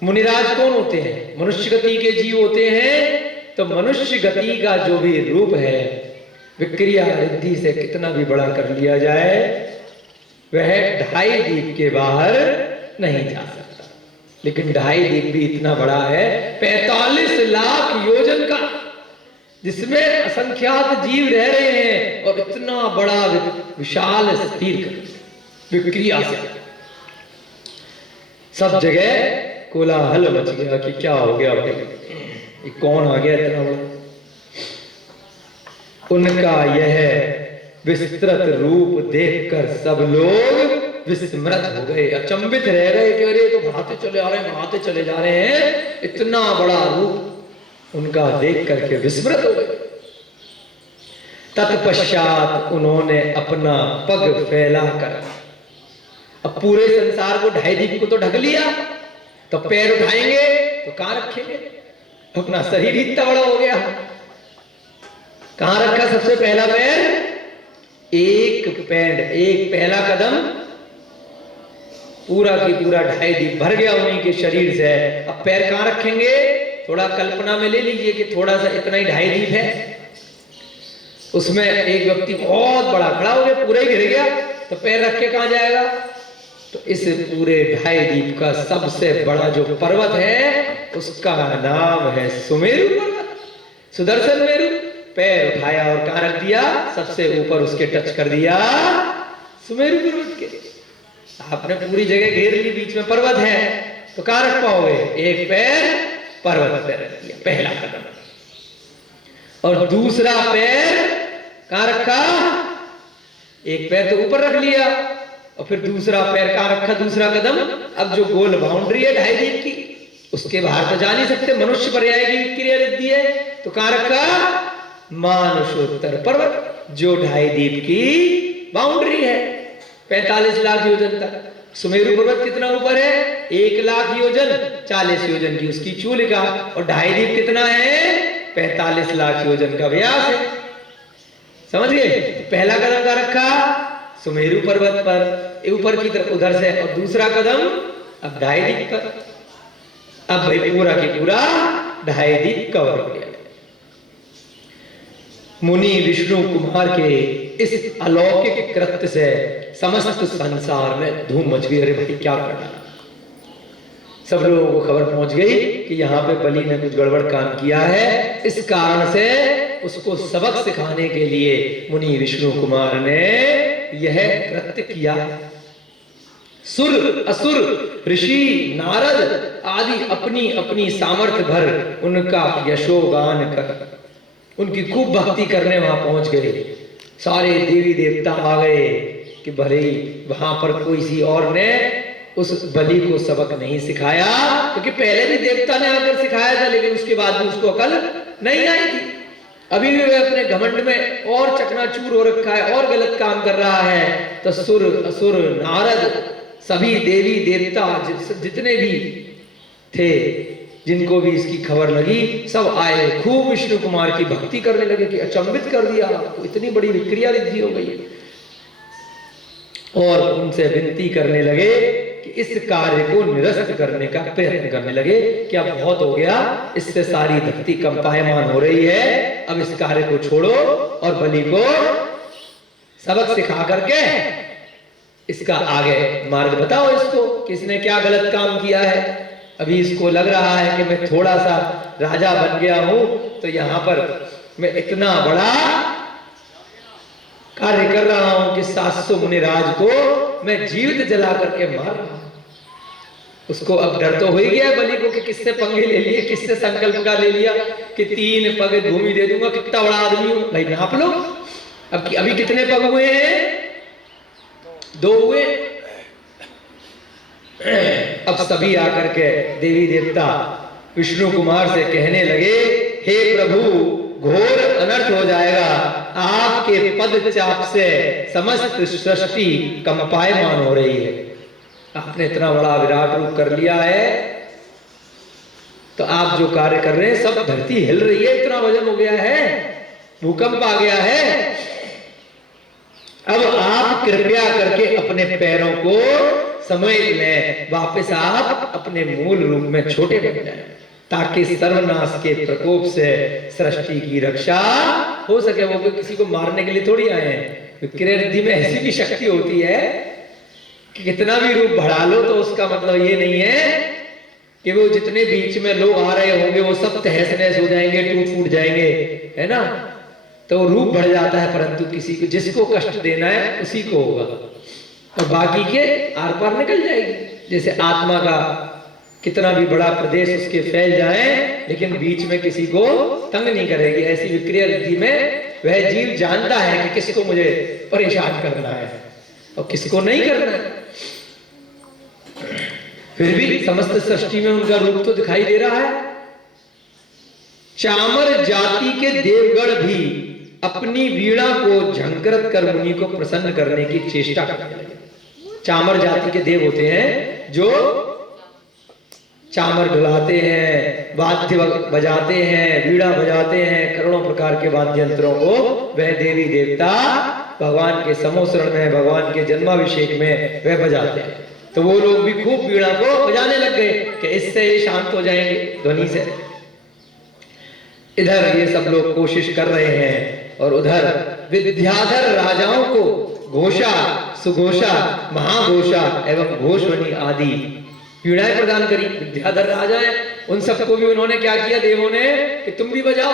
मुनिराज कौन होते हैं, मनुष्य गति के जीव होते हैं। तो मनुष्य गति का जो भी रूप है विक्रिया रिद्धि से कितना भी बड़ा कर लिया जाए वह 2.5 दीप के बाहर नहीं जा सकता। लेकिन 2.5 दीप भी इतना बड़ा है, 45 लाख योजन का, जिसमें असंख्यात जीव रह रहे हैं और इतना बड़ा विशाल स्थिर विक्रिया से सब जगह कोलाहल मच गया कि क्या हो गया भाई, ये कौन आ गया इतना बड़ा। उनका यह विस्तृत रूप देखकर सब लोग विस्मृत हो गए, अचंभित रह गए कि अरे तो बढ़ाते चले आ रहे हैं, बढ़ाते चले जा रहे हैं। इतना बड़ा रूप उनका देख करके विस्मृत हो गए। तत्पश्चात उन्होंने अपना पग फैलाकर, अब पूरे संसार को 2.5 दीप को तो ढक लिया, तो पैर उठाएंगे तो कहां रखेंगे, अपना शरीर इतना बड़ा हो गया। कहां रखा सबसे पहला पैर, एक पहला कदम पूरा की पूरा 2.5 दीप भर गया उन्हीं के शरीर से। अब पैर कहां रखेंगे, थोड़ा कल्पना में ले लीजिए कि थोड़ा सा इतना ही 2.5 दीप है, उसमें एक व्यक्ति बहुत बड़ा खड़ा हो गया, पूरा ही घिर गया, तो पैर रख के कहां जाएगा। तो इस पूरे 2.5 दीप का सबसे बड़ा जो पर्वत है उसका नाम है सुमेरु पर्वत, सुदर्शन मेरु। पैर उठाया और कहां रख दिया, सबसे ऊपर उसके टच कर दिया सुमेरु पर्वत के। आपने पूरी जगह घेर ली, बीच में पर्वत है, तो कहां रख पाओगे, एक पैर पर्वत पे रख दिया, पहला कदम। और दूसरा पैर कहां रखा, एक पैर तो ऊपर रख लिया और फिर दूसरा पैर कहां रखा, दूसरा कदम। अब जो गोल बाउंड्री है 2.5 दीप की, उसके बाहर तो जा नहीं सकते, मनुष्य पर्याय की विक्रिया रिद्धि है, तो कहां रखा, मानुषोत्तर पर्वत, जो 2.5 दीप की बाउंड्री है 45 लाख योजन तक। सुमेरु पर्वत कितना ऊपर है, 1 लाख योजन, 40 योजन की उसकी चूलिका, और 2.5 दीप कितना है, 45 लाख योजन का व्यास है। समझ गए। पहला कदम का रखा सुमेरु पर्वत पर, ऊपर की तरफ उधर से, और दूसरा कदम अब 2.5 दीप पर। अब भाई पूरा की पूरा 2.5 दीप कवर हो गया। मुनि विष्णु कुमार के इस अलौकिक कृत्य से समस्त संसार में धूम मच गई। अरे भाई क्या करना, सब लोगों को खबर पहुंच गई कि यहाँ पे बलि ने कुछ गड़बड़ काम किया है। इस कारण से उसको सबक सिखाने के लिए मुनि विष्णु कुमार ने यह कृत्य किया। सुर असुर ऋषि नारद आदि अपनी अपनी सामर्थ्य भर उनका यशोगान कर उनकी खूब भक्ति करने वहां पहुंच गए। सारे देवी देवता आ गए कि भले वहां पर कोई सी और ने उस बलि को सबक नहीं सिखाया, क्योंकि पहले भी देवता ने आकर सिखाया था, लेकिन उसके बाद भी उसको अकल नहीं आई थी। अभी भी वह अपने घमंड में और चकनाचूर हो रखा है और गलत काम कर रहा है। तो सुर असुर नारद सभी देवी देवता जितने भी थे, जिनको भी इसकी खबर लगी, सब आए, खूब विष्णु कुमार की भक्ति करने लगे कि अचंभित कर दिया, आपको इतनी बड़ी विक्रिया रिद्धि हो गई। और उनसे विनती करने लगे कि इस कार्य को निरस्त करने का प्रयत्न करने लगे कि अब बहुत हो गया, इससे सारी धरती कंपायमान हो रही है, अब इस कार्य को छोड़ो और बलि को सबक सिखा करके इसका आगे मार्ग बताओ इसको कि इसने क्या गलत काम किया है। अभी इसको लग रहा है कि मैं थोड़ा सा राजा बन गया हूं तो यहां पर मैं इतना बड़ा कार्य कर रहा हूं कि 700 मुनिराज को मैं जीवित जला करके मार रहा हूं। उसको अब डर तो हो ही गया बलि को कि किससे पंगे ले लिए, किससे संकल्प का ले लिया कि 3 पग भूमि दे दूंगा, कितना बड़ा आदमी हूं भाई, नाप लो। अब अभी कितने पग हुए हैं? 2 हुए। अब सभी आकर के देवी देवता विष्णु कुमार से कहने लगे, हे प्रभु, घोर अनर्थ हो जाएगा, आपके पद चाप से समस्त सृष्टि कंपायमान हो रही है। आपने इतना बड़ा विराट रूप कर लिया है तो आप जो कार्य कर रहे हैं सब धरती हिल रही है, इतना वजन हो गया है, भूकंप आ गया है। अब आप कृपया करके अपने पैरों को समेट लें, वापस आप अपने मूल रूप में छोटे बन जाएं, ताकि सर्वनाश के प्रकोप से सृष्टि की रक्षा हो सके। वो किसी को मारने के लिए थोड़ी आए हैं। क्रिया रिद्धि में ऐसी भी शक्ति होती है कि कितना भी रूप बढ़ा लो तो उसका मतलब ये नहीं है कि वो जितने बीच में लोग आ रहे होंगे वो सब तहस नहस हो जाएंगे, टूट फूट जाएंगे, है ना। तो रूप बढ़ जाता है, परंतु किसी को जिसको कष्ट देना है उसी को होगा और बाकी के आर पार निकल जाएगी। जैसे आत्मा का कितना भी बड़ा प्रदेश उसके फैल जाए लेकिन बीच में किसी को तंग नहीं करेगी। ऐसी विक्रिया रिद्धि में वह जीव जानता है कि किसको मुझे परेशान करना है और किसको नहीं करना है। फिर भी समस्त सृष्टि में उनका रूप तो दिखाई दे रहा है। चामर जाति के देवगण भी अपनी वीणा को झंकृत कर मुनि को प्रसन्न करने की चेष्टा करने लगे। चामर जाति के देव होते हैं जो चामर ढुलाते हैं, वाद्य बजाते हैं, वीणा बजाते हैं, करोड़ों प्रकार के वाद्य यंत्रों को वह देवी देवता भगवान के समोसरण में, भगवान के जन्माभिषेक में वह बजाते हैं। तो वो लोग भी खूब वीणा को बजाने लग गए कि इससे ये शांत हो जाएंगे ध्वनि से। इधर ये सब लोग कोशिश कर रहे हैं और उधर विद्याधर राजाओं को घोषा, सुघोषा, महाघोषा एवं घोषवनी आदि पीड़ाएं प्रदान करी। विद्याधर राजा है, उन सबको भी उन्होंने क्या किया देवों ने कि तुम भी बजाओ।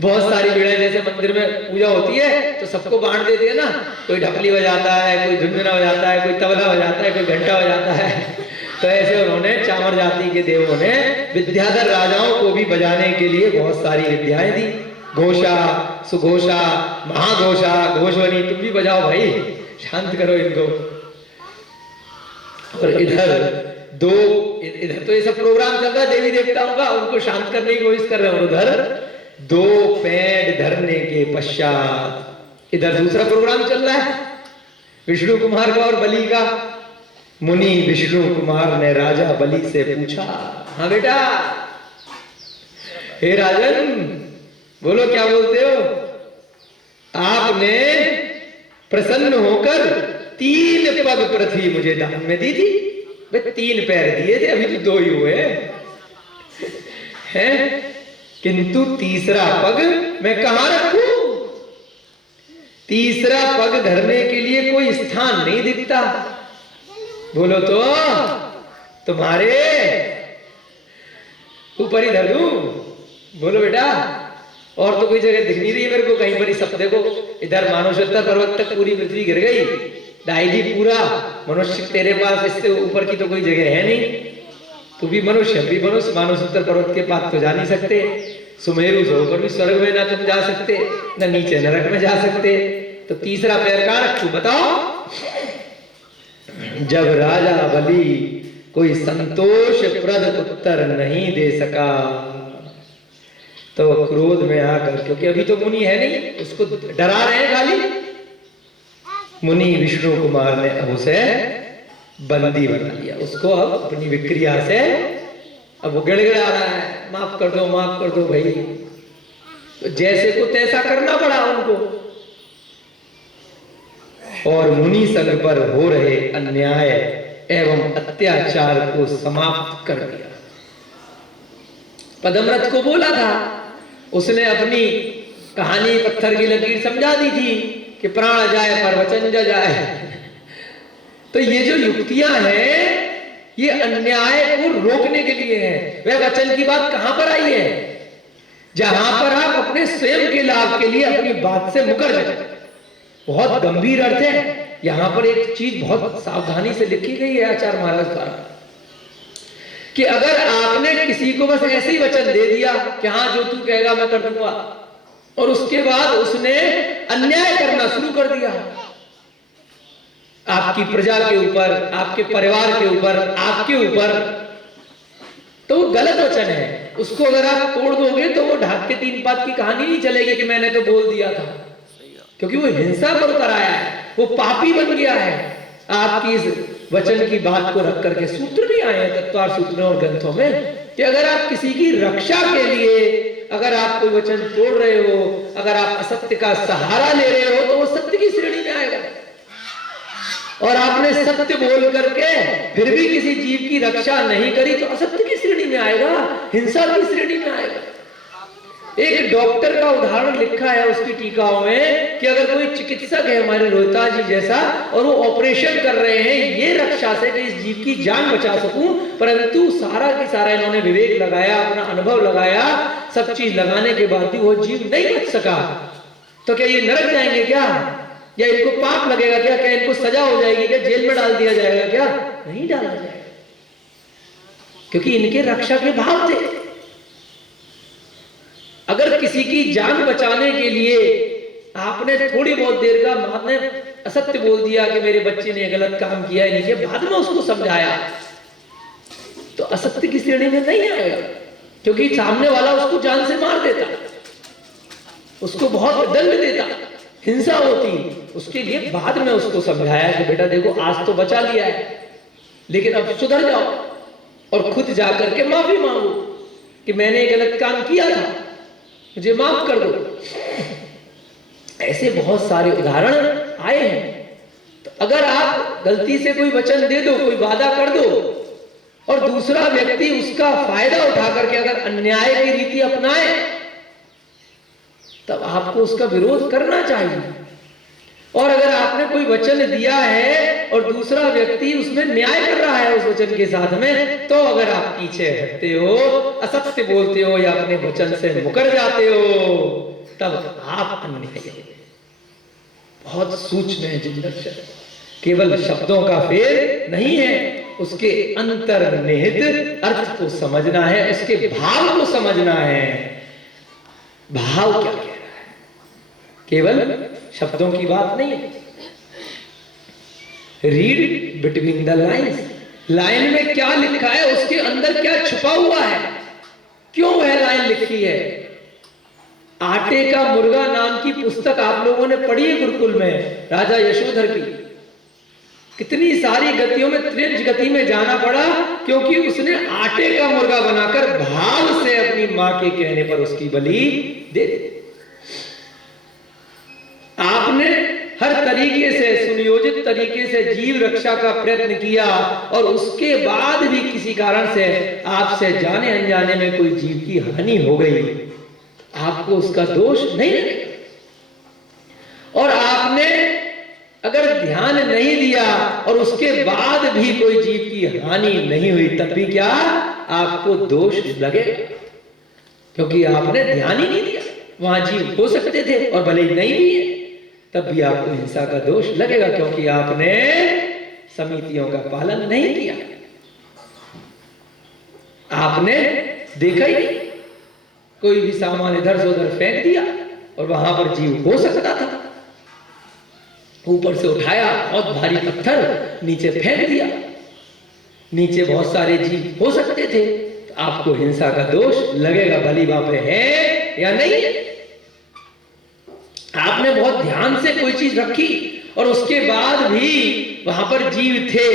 बहुत सारी पीड़ाएं, जैसे मंदिर में पूजा होती है तो सबको बांट देती है ना, कोई ढपली बजाता है, कोई झुंझुना बजाता है, कोई तबला बजाता है, कोई घंटा बजाता है। तो ऐसे उन्होंने चामर जाति के देवों ने विद्याधर राजाओं को भी बजाने के लिए बहुत सारी विद्याएं दी। घोषा, सुघोषा, महाघोषा, घोषवनी, तुम भी बजाओ भाई, शांत करो इनको। और इधर तो ये सब प्रोग्राम चल रहा है देवी देवताओं का, उनको शांत करने की कोशिश कर रहे हैं। और उधर 2 पेड़ धरने के पश्चात इधर दूसरा प्रोग्राम चल रहा है विष्णु कुमार का और बलि का। मुनि विष्णु कुमार ने राजा बलि से पूछा, हाँ बेटा, हे राजन, बोलो क्या बोलते हो? आपने प्रसन्न होकर 3 पग पृथ्वी मुझे दान में दी थी। वे 3 पैर दिए थे, अभी तो 2 ही हुए हैं, किंतु तीसरा पग मैं कहां रखूं? तीसरा पग धरने के लिए कोई स्थान नहीं दिखता। बोलो तो तुम्हारे ऊपर ही धर दूं? बोलो बेटा, और तो कोई जगह दिख नहीं रही है मेरे को कहीं पर ही। सब देखो, इधर मानसोत्तर पर्वत तक पूरी पृथ्वी गिर गई, डायजी पूरा मनुष्य, तेरे पास इससे ऊपर की तो कोई जगह है नहीं। तू भी मनुष्य, भी मनुष्य, मानसोत्तर पर्वत के पास तो जा नहीं सकते, सुमेरु से ऊपर भी स्वर्ग में ना तुम जा सकते, ना नीचे नरक में जा सकते, तो तीसरा पैर कहां रखूं बताओ? जब राजा बलि कोई संतोषप्रद उत्तर नहीं दे सका तो क्रोध में आकर, क्योंकि अभी तो मुनि है नहीं, उसको डरा रहे हैं खाली, मुनि विष्णु कुमार ने अब उसे बंदी बना लिया। उसको अब अपनी विक्रिया से अब वो गिड़गिड़ा रहा है, माफ कर दो, माफ कर दो भाई। तो जैसे को तैसा करना पड़ा उनको। और मुनि संघ पर हो रहे अन्याय एवं अत्याचार को समाप्त कर दिया। पद्मरथ को बोला था, उसने अपनी कहानी पत्थर की लकीर समझा दी थी कि प्राण जाए पर वचन जाए। तो ये जो युक्तियां हैं ये अन्याय को रोकने के लिए है। वह वचन की बात कहां पर आई है? जहां पर आप अपने स्वयं के लाभ के लिए अपनी बात से मुकर जाए। बहुत गंभीर अर्थ है। यहां पर एक चीज बहुत सावधानी से लिखी गई है आचार्य महाराज द्वारा कि अगर आपने किसी को बस ऐसे ही वचन दे दिया कि हाँ जो तू कहेगा मैं कर दूंगा, और उसके बाद उसने अन्याय करना शुरू कर दिया आपकी प्रजा के ऊपर, आपके परिवार के ऊपर, आपके ऊपर, तो वो गलत वचन है। उसको अगर आप तोड़ दोगे तो वो ढाक के तीन पात की कहानी नहीं चलेगी कि मैंने तो बोल दिया था, क्योंकि वो हिंसा पर उतर आया है, वो पापी बन गया है। आपकी इस वचन की बात को रख करके सूत्र भी आए हैं तत्वार सूत्रों और ग्रंथों में कि अगर आप किसी की रक्षा के लिए अगर आप कोई वचन तोड़ रहे हो, अगर आप असत्य का सहारा ले रहे हो, तो वो सत्य की श्रेणी में आएगा। और आपने सत्य बोल करके फिर भी किसी जीव की रक्षा नहीं करी तो असत्य की श्रेणी में आएगा, हिंसा की श्रेणी में आएगा। एक डॉक्टर का उदाहरण लिखा है उसकी टीकाओं में कि अगर कोई चिकित्सक है हमारे रोहतास जी जैसा और वो ऑपरेशन कर रहे हैं ये रक्षा से कि इस जीव की जान बचा सकूं, परंतु सारा की सारा इन्होंने विवेक लगाया, अपना अनुभव लगाया, सब चीज लगाने के बाद भी वो जीव नहीं बच सका, तो क्या ये नरक जाएंगे क्या? या इनको पाप लगेगा क्या? क्या इनको सजा हो जाएगी क्या? जेल में डाल दिया जाएगा क्या? नहीं डाला जाएगा, क्योंकि इनके रक्षा के भाव थे। अगर किसी की जान बचाने के लिए आपने थोड़ी बहुत देर का आपने असत्य बोल दिया कि मेरे बच्चे ने गलत काम किया है, नहीं, बाद में उसको समझाया, तो असत्य की श्रेणी में नहीं आएगा, क्योंकि सामने वाला उसको जान से मार देता, उसको बहुत दंड देता, हिंसा होती। उसके लिए बाद में उसको समझाया कि बेटा देखो आज तो बचा लिया है, लेकिन अब सुधर जाओ और खुद जाकर के माफी मांगो कि मैंने गलत काम किया था, मुझे माफ कर दो। ऐसे बहुत सारे उदाहरण आए हैं। तो अगर आप गलती से कोई वचन दे दो, कोई वादा कर दो, और दूसरा व्यक्ति उसका फायदा उठा करके अगर अन्याय की रीति अपनाए, तब आपको उसका विरोध करना चाहिए। और अगर आपने कोई वचन दिया है और दूसरा व्यक्ति उसमें न्याय कर रहा है उस वचन के साथ में, तो अगर आप पीछे हटते हो, असत्य बोलते हो या अपने वचन से मुकर जाते हो, तब आप अन्यायी हो। बहुत सूक्ष्म है जिंदगी, केवल शब्दों का फेर नहीं है, उसके अंतर्निहित अर्थ को समझना है, उसके भाव को समझना है। भाव क्या कह रहा है, केवल शब्दों की बात नहीं है। Read between the lines, line में क्या लिखा है, उसके अंदर क्या छुपा हुआ है, क्यों वह लाइन लिखी है। आटे का मुर्गा नाम की पुस्तक आप लोगों ने पढ़ी है गुरुकुल में, राजा यशोधर की। कितनी सारी गतियों में त्रिज गति में जाना पड़ा, क्योंकि उसने आटे का मुर्गा बनाकर भाव से अपनी मां के कहने पर उसकी बलि दे दी। आपने हर तरीके से सुनियोजित तरीके से जीव रक्षा का प्रयत्न किया, और उसके बाद भी किसी कारण से आपसे जाने अनजाने में कोई जीव की हानि हो गई, आपको उसका दोष नहीं लगेगा। और आपने अगर ध्यान नहीं दिया और उसके बाद भी कोई जीव की हानि नहीं हुई, तब भी क्या आपको दोष लगेगा, क्योंकि आपने ध्यान ही नहीं दिया। वहां जीव हो सकते थे और भले ही नहीं भी है, तब भी आपको हिंसा का दोष लगेगा, क्योंकि आपने समितियों का पालन नहीं किया। आपने देखा ही नहीं, कोई भी सामान इधर से उधर फेंक दिया और वहां पर जीव हो सकता था, ऊपर से उठाया बहुत भारी पत्थर नीचे फेंक दिया, नीचे बहुत सारे जीव हो सकते थे, तो आपको हिंसा का दोष लगेगा, भली वहां पे है या नहीं है। आपने बहुत ध्यान से कोई चीज रखी और उसके बाद भी वहां पर जीव थे,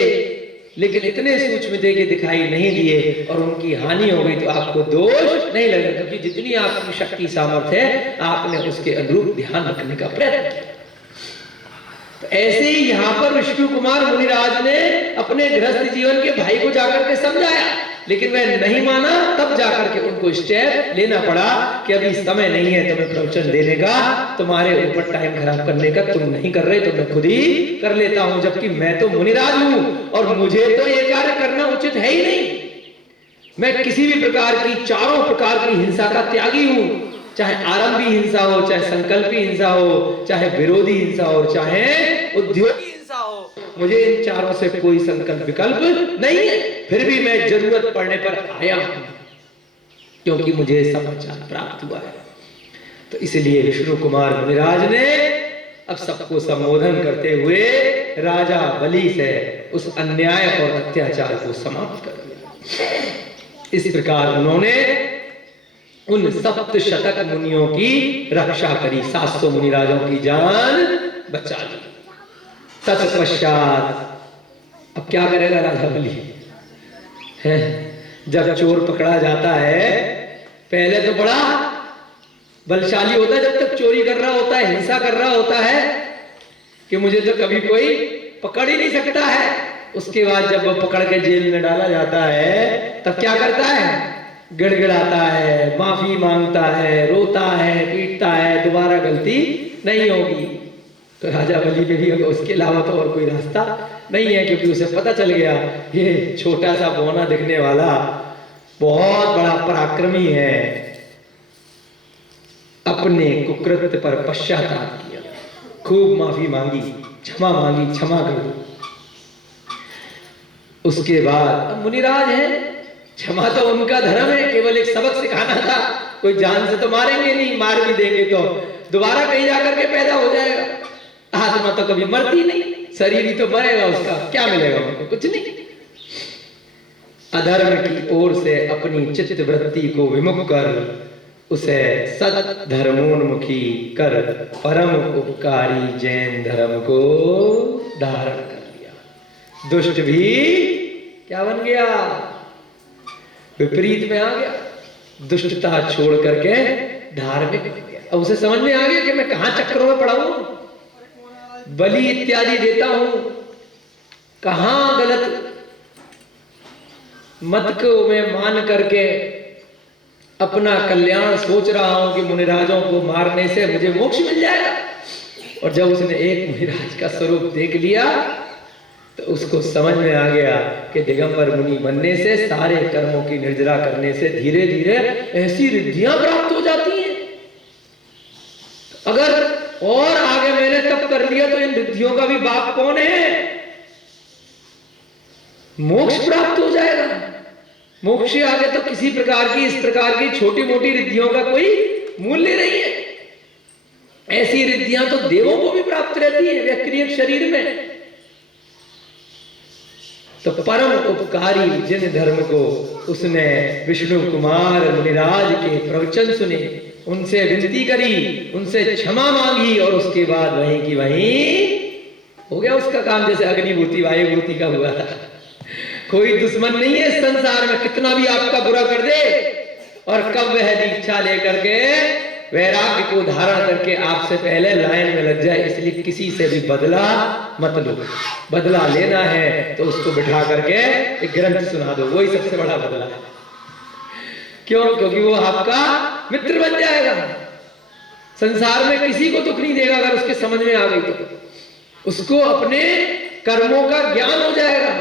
लेकिन इतने सूक्ष्म थे कि दिखाई नहीं दिए और उनकी हानि हो गई, तो आपको दोष नहीं लगेगा, क्योंकि जितनी आपकी शक्ति सामर्थ्य है आपने उसके अनुरूप ध्यान रखने का प्रयत्न किया। तो ऐसे ही यहाँ पर विष्णु कुमार मुनिराज ने अपने गृहस्थ जीवन के भाई को जाकर के समझाया, लेकिन वह नहीं माना। तब जाकर के उनको स्टेप लेना पड़ा कि अभी समय नहीं है तुम्हें प्रवचन देने का, तुम्हारे ऊपर टाइम खराब करने का, तुम नहीं कर रहे तो मैं खुद ही कर लेता हूं, जबकि मैं तो मुनिराज हूं और मुझे तो ये कार्य करना उचित है ही नहीं। मैं किसी भी प्रकार की, चारों प्रकार की हिंसा का त्यागी हूं, चाहे आरंभी हिंसा हो, चाहे संकल्पी हिंसा हो, चाहे विरोधी हिंसा हो, चाहे उद्योगी हिंसा हो, मुझे इन चारों से कोई संकल्प विकल्प नहीं है। फिर भी मैं जरूरत पड़ने पर आया हूं, क्योंकि मुझे समाचार प्राप्त हुआ है। तो इसलिए विष्णु कुमार मुनिराज ने अब सबको संबोधन करते हुए राजा बलि से उस अन्याय और अत्याचार को समाप्त कर दिया। इस प्रकार उन्होंने उन सप्तशतक मुनियों की रक्षा करी, 700 मुनिराजों की जान बचा ली। तत्पश्चात अब क्या करेगा राजा बलि? जब चोर पकड़ा जाता है, पहले तो बड़ा बलशाली होता है, जब तक चोरी कर रहा होता है, हिंसा कर रहा होता है कि मुझे तो कभी कोई पकड़ ही नहीं सकता है। उसके बाद जब वो पकड़ के जेल में डाला जाता है, तब क्या करता है? गिड़गिड़ाता है, माफी मांगता है, रोता है, पीटता है, दोबारा गलती नहीं होगी। तो राजा बलि पे भी उसके अलावा तो और कोई रास्ता नहीं है, क्योंकि उसे पता चल गया ये छोटा सा बौना दिखने वाला बहुत बड़ा पराक्रमी है। अपने कुकृत्य पर पश्चाताप किया, खूब माफी मांगी, क्षमा मांगी, क्षमा कर दो। उसके बाद मुनिराज है, क्षमा तो उनका धर्म है, केवल एक सबक सिखाना था। कोई जान से तो मारेंगे नहीं, मार भी देंगे तो दोबारा कहीं जाकर के पैदा हो जाएगा। आत्मा तो कभी मरती नहीं, शरीर ही तो मरेगा, उसका क्या मिलेगा उनको? कुछ नहीं। अधर्म की ओर से अपनी चित्त वृत्ति को विमुख कर उसे सत धर्मोन्मुखी कर परम उपकारी जैन धर्म को धारण कर लिया। दुष्ट भी क्या बन गया? विपरीत में आ गया, दुष्टता छोड़ करके धार्मिक बन गया। अब उसे समझ में आ गया कि मैं कहां चक्रों में पड़ा हूं, बलि इत्यादि देता हूं, कहां गलत मत को मैं मान करके अपना कल्याण सोच रहा हूं कि मुनिराजों को मारने से मुझे मोक्ष मिल जाएगा। और जब उसने एक मुनिराज का स्वरूप देख लिया तो उसको समझ में आ गया कि दिगंबर मुनि बनने से, सारे कर्मों की निर्जरा करने से धीरे धीरे ऐसी रिद्धियां प्राप्त हो जाती हैं। अगर और आगे मैंने तप कर लिया तो इन रिद्धियों का भी बाप कौन है? मोक्ष प्राप्त हो जाएगा। मोक्ष से आगे तो किसी प्रकार की, इस प्रकार की छोटी मोटी रिद्धियों का कोई मूल्य नहीं है। ऐसी रिद्धियां तो देवों को भी प्राप्त रहती है व्यक्तिगत शरीर में। तो परम उपकारी जिन धर्म को उसने विष्णु कुमार मुनिराज के प्रवचन सुने, उनसे विनती करी, उनसे क्षमा मांगी, और उसके बाद वहीं की वहीं हो गया उसका काम, जैसे अग्निभूति वायुभूति का हुआ था। कोई दुश्मन नहीं है संसार में, कितना भी आपका बुरा कर दे, और कब वह दीक्षा लेकर के वैराग्य को धारण करके आपसे पहले लाइन में लग जाए। इसलिए किसी से भी बदला मत लो। बदला लेना है तो उसको बिठा करके एक ग्रंथ सुना दो, वही सबसे बड़ा बदला है। क्यों? क्योंकि वो आपका मित्र बन जाएगा। संसार में किसी को दुख नहीं देगा अगर उसके समझ में आ गई तो। उसको अपने कर्मों का ज्ञान हो जाएगा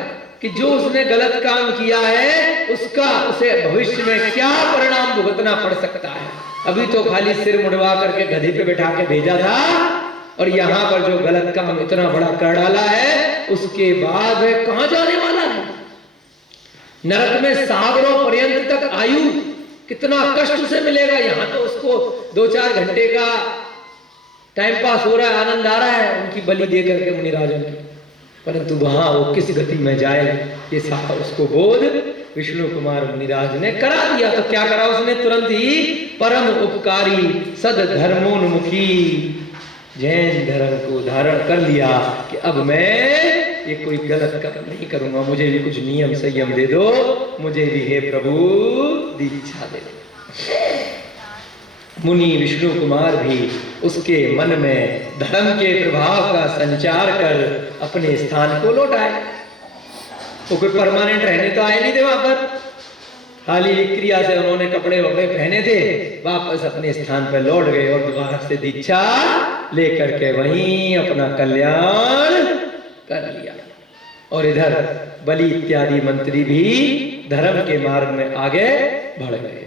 कि जो उसने गलत काम किया है उसका उसे भविष्य में क्या परिणाम भुगतना पड़ सकता है। अभी तो खाली सिर मुड़वा करके गधे पे बैठा के भेजा था, और यहाँ पर जो गलत काम इतना बड़ा कर डाला है, उसके बाद वह कहां जाने वाला है? नरक में सागरों पर्यंत तक आयु कितना कष्ट से मिलेगा। यहाँ तो उसको 2-4 घंटे का टाइम पास हो रहा है, आनंद आ रहा है उनकी बलि दे करके मुनिराजन की, परंतु वहां वो किस गति में जाए ये सारा उसको बोध विष्णु कुमार मुनिराज ने करा दिया। तो क्या करा उसने? तुरंत ही परम उपकारी सद धर्मोन्मुखी जैन धर्म को धारण कर लिया कि अब मैं ये कोई गलत कर्म नहीं करूंगा, मुझे भी कुछ नियम संयम दे दो, मुझे भी हे प्रभु दीक्षा दे दो। मुनि विष्णु कुमार भी उसके मन में धर्म के प्रभाव का संचार कर अपने स्थान को लौट आए। तो कोई परमानेंट रहने तो आए नहीं थे वहां पर, हाल ही क्रिया से उन्होंने कपड़े वपड़े पहने थे, वापस अपने स्थान पर लौट गए और दोबारा से दीक्षा लेकर के वहीं अपना कल्याण कर लिया। और इधर बलि इत्यादि मंत्री भी धर्म के मार्ग में आगे बढ़ गए।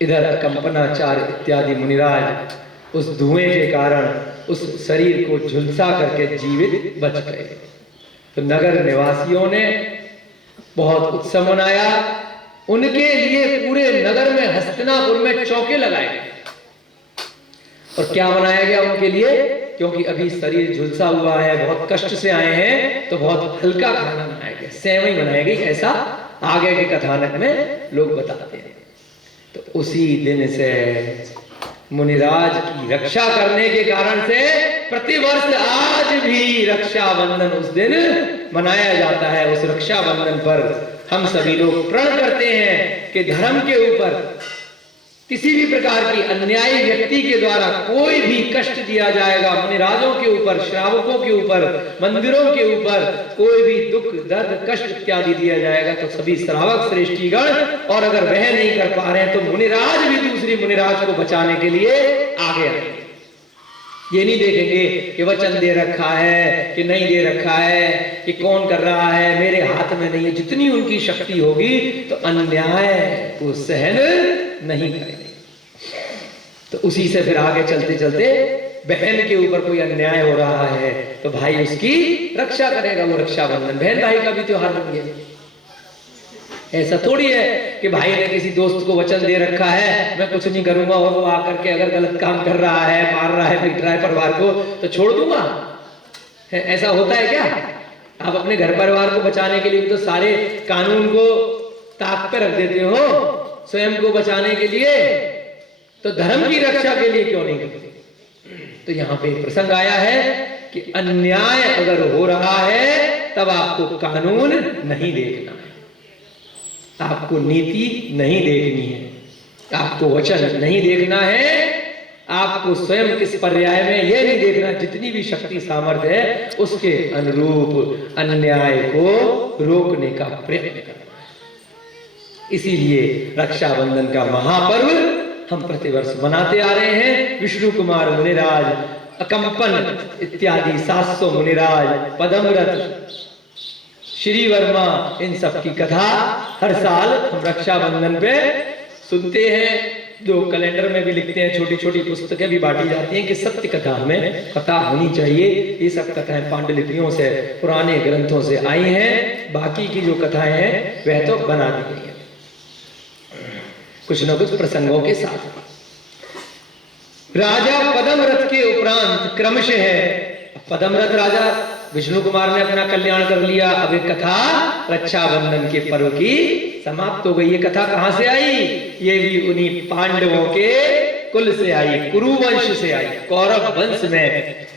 इधर कंपनाचार्य इत्यादि मुनिराज उस धुएं के कारण उस शरीर को झुलसा करके जीवित बच गए। तो नगर निवासियों ने बहुत उत्सव मनाया। उनके लिए पूरे नगर में, हस्तिनापुर में चौके लगाए गए। और क्या बनाया गया उनके लिए? क्योंकि अभी शरीर झुलसा हुआ है, बहुत कष्ट से आए हैं, तो बहुत हल्का खाना बनाया गया, सेवई बनाई गई, ऐसा आगे के कथानक में लोग बताते हैं। तो उसी दिन से मुनिराज की रक्षा करने के कारण से प्रतिवर्ष आज भी रक्षाबंधन उस दिन मनाया जाता है। उस रक्षाबंधन पर हम सभी लोग प्रण करते हैं कि धर्म के ऊपर किसी भी प्रकार की अन्यायी व्यक्ति के द्वारा कोई भी कष्ट दिया जाएगा, मुनिराजों के ऊपर, श्रावकों के ऊपर, मंदिरों के ऊपर कोई भी दुख दर्द कष्ट इत्यादि दिया जाएगा, तो सभी श्रावक श्रेष्ठीगण, और अगर वह नहीं कर पा रहे हैं तो मुनिराज भी दूसरी मुनिराज को बचाने के लिए आगे आएंगे। ये नहीं देखेंगे कि वचन दे रखा है कि नहीं दे रखा है, कि कौन कर रहा है, मेरे हाथ में नहीं है। जितनी उनकी शक्ति होगी तो अन्याय को सहन नहीं करेंगे। तो उसी से फिर आगे चलते चलते बहन के ऊपर कोई अन्याय हो रहा है तो भाई उसकी रक्षा करेगा। वो रक्षाबंधन बहन भाई का भी त्योहार बन गया। ऐसा थोड़ी है कि भाई ने किसी दोस्त को वचन दे रखा है मैं कुछ नहीं करूंगा, और वो आकर के अगर गलत काम कर रहा है, मार रहा है, पीट रहा है परिवार को, तो छोड़ दूंगा। ऐसा होता है क्या? आप अपने घर परिवार को बचाने के लिए तो सारे कानून को ताक पे रख देते हो, स्वयं को बचाने के लिए, तो धर्म की रक्षा के लिए क्यों नहीं करते? तो यहाँ पे प्रसंग आया है कि अन्याय अगर हो रहा है तब आपको कानून नहीं देखना है, आपको नीति नहीं देखनी है, आपको वचन नहीं देखना है, आपको स्वयं किस पर्याय में यह नहीं देखना, जितनी भी शक्ति सामर्थ्य है उसके अनुरूप अन्याय को रोकने का प्रयत्न करना है। इसीलिए रक्षाबंधन का महापर्व हम प्रतिवर्ष मनाते आ रहे हैं। विष्णु कुमार मुनिराज, अकंपन इत्यादि 700 मुनिराज, पदमरथ, श्री वर्मा, इन सब की कथा हर साल हम रक्षाबंधन पे सुनते हैं। जो कैलेंडर में भी लिखते हैं, छोटी छोटी पुस्तकें भी बांटी जाती हैं कि सत्य कथा, हमें कथा होनी चाहिए। ये सब कथाएं पांडुलिपियों से, पुराने ग्रंथों से आई हैं। बाकी की जो कथाएं हैं वह तो बना दी गई है कुछ न कुछ प्रसंगों के साथ। राजा पदमरथ के उपरांत क्रमशः है, पदमरथ राजा विष्णु कुमार ने अपना कल्याण कर लिया। अब एक कथा रक्षाबंधन के पर्व की समाप्त हो गई। ये कथा कहां से आई? ये भी उन्हीं पांडवों के कुल से आई, कुरुवंश से आई। कौरव वंश में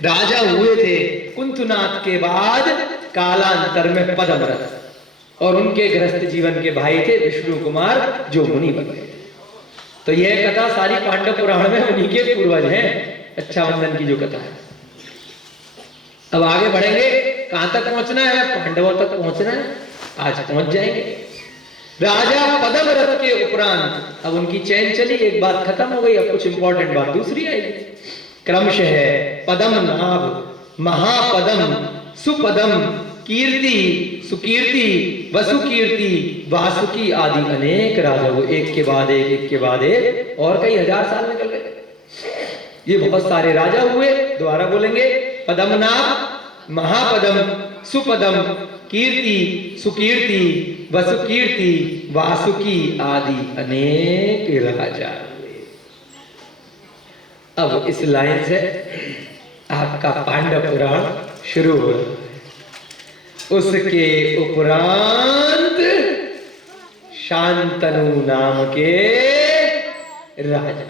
राजा हुए थे कुंतुनाथ के बाद कालांतर में पदमरथ, और उनके गृहस्थ जीवन के भाई थे विष्णु कुमार जो मुनि बन गए। तो यह कथा सारी पांडव पुराण में उन्हीं के पूर्वज हैं, रक्षाबंधन की जो कथा है। अब आगे बढ़ेंगे, कहां तक पहुंचना है? पांडवों तक पहुंचना है, आज पहुंच जाएंगे। राजा पदमरथ के उपरांत, अब उनकी चैन चली, एक बात खत्म हो गई, अब कुछ इंपॉर्टेंट बात दूसरी आएगी। क्रमशः है पदम नाभ, महापदम, सुपदम, कीर्ति, सुकीर्ति, वसुकीर्ति, वासुकी आदि अनेक राजा हुए। एक के बाद एक के बाद एक, और कई हजार साल निकल गए। ये बहुत सारे राजा हुए। दोबारा बोलेंगे, पदमनाभ, महापदम, सुपदम, कीर्ति, सुकीर्ति, वसुकीर्ति, वासुकी आदि अनेक राजा हुए। अब इस लाइन से आपका पांडव पुराण शुरू हो रहा है। उसके उपरांत शांतनु नाम के राजा।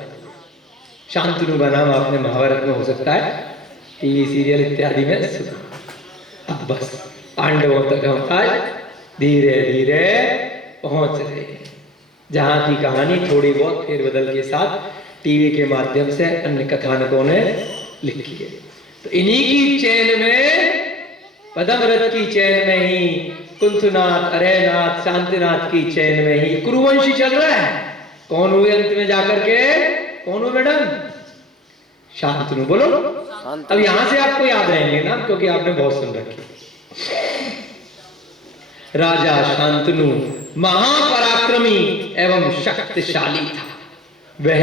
शांतनु का नाम आपने महाभारत में हो सकता है, टीवी सीरियल इत्यादि में सुना। अब बस पांडवों तक हम आज धीरे धीरे पहुंच रहे हैं, जहां की कहानी थोड़ी बहुत फेरबदल के साथ टीवी के माध्यम से अन्य कथानकों ने लिखी है। तो इन्हीं की चैन में, पद्मव्रत की चैन में ही, कुंथनाथ, अरयनाथ, शांतिनाथ की चैन में ही कुरुवंशी चल रहा है। कौन हुए अंत में जाकर के? कौन हुए मैडम? शांतनु। बोलो। अब यहां से आपको याद रहेंगे ना, क्योंकि आपने बहुत सुन रखी। राजा शांतनु महापराक्रमी एवं शक्तिशाली था। वह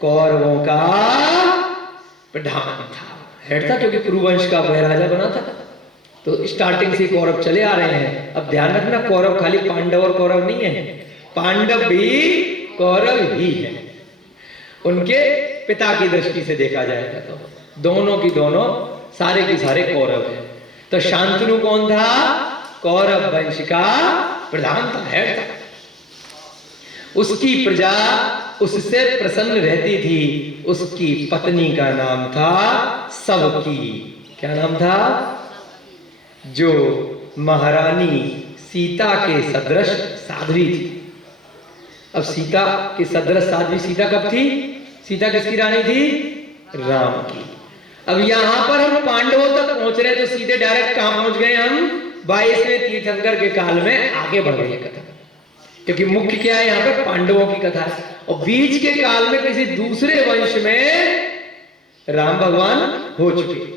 कौरवों का प्रधान था, हेड था, क्योंकि कुरुवंश का वह राजा बना था। तो स्टार्टिंग से कौरव चले आ रहे हैं। अब ध्यान रखना, कौरव खाली पांडव और कौरव नहीं है, पांडव भी कौरव ही है। उनके पिता की दृष्टि से देखा जाएगा तो दोनों की दोनों, सारे के सारे कौरव हैं। तो शांतनु कौन था? कौरव वंश का प्रधान था, हेड था। उसकी प्रजा उससे प्रसन्न रहती थी। उसकी पत्नी का नाम था सवकी। क्या नाम था? जो महारानी सीता के सदृश साध्वी थी। अब सीता के सदृश साध्वी सीता कब थी? सीता किसकी रानी थी? राम की। अब यहां पर हम पांडवों तक पहुंच रहे, तो सीधे डायरेक्ट कहां पहुंच गए हम? 22वें तीर्थंकर के काल में आगे बढ़ गई कथा, क्योंकि मुख्य क्या है यहां पर? पांडवों की कथा है। और बीच के काल में किसी दूसरे वंश में राम भगवान हो चुके।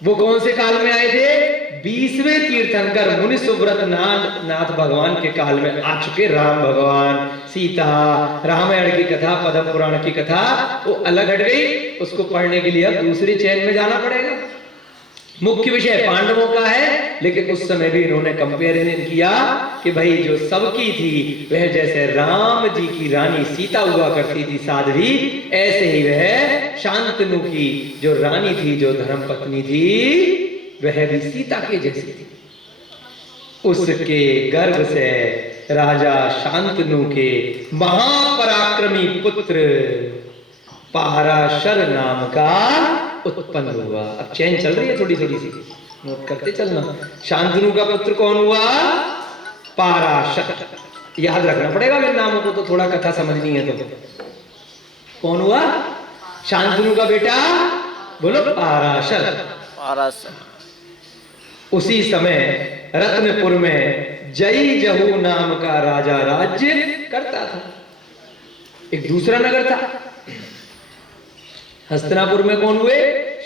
वो कौन से काल में आए थे? 20वें तीर्थंकर मुनि सुव्रत नाथ भगवान के काल में आ चुके राम भगवान। सीता, रामायण की कथा, पद्म पुराण की कथा वो अलग हट गई। उसको पढ़ने के लिए अब दूसरी चैन में जाना पड़ेगा। मुख्य विषय पांडवों का है, लेकिन उस समय भी इन्होंने कंपेरिजन किया कि भाई जो सबकी थी वह जैसे राम जी की रानी सीता हुआ करती थी साध्वी, ऐसे ही वह शांतनु की जो रानी थी, जो धर्म पत्नी थी, वह भी सीता के जैसी थी। उसके गर्भ से राजा शांतनु के महापराक्रमी पुत्र पाराशर नाम का उत्पन्न हुआ। अब चैन चल रही है थोड़ी थोड़ी सी, नोट करते चलना। शांतनु का पुत्र कौन हुआ? पाराशर। याद रखना पड़ेगा मेरे नामों को, तो थोड़ा कथा समझनी है तो। कौन हुआ? शांतनु का बेटा, बोलो, पाराशर। पाराशर। उसी समय रत्नपुर में जई जहू नाम का राजा राज्य करता था। एक दूसरा नगर था। हस्तिनापुर में कौन हुए?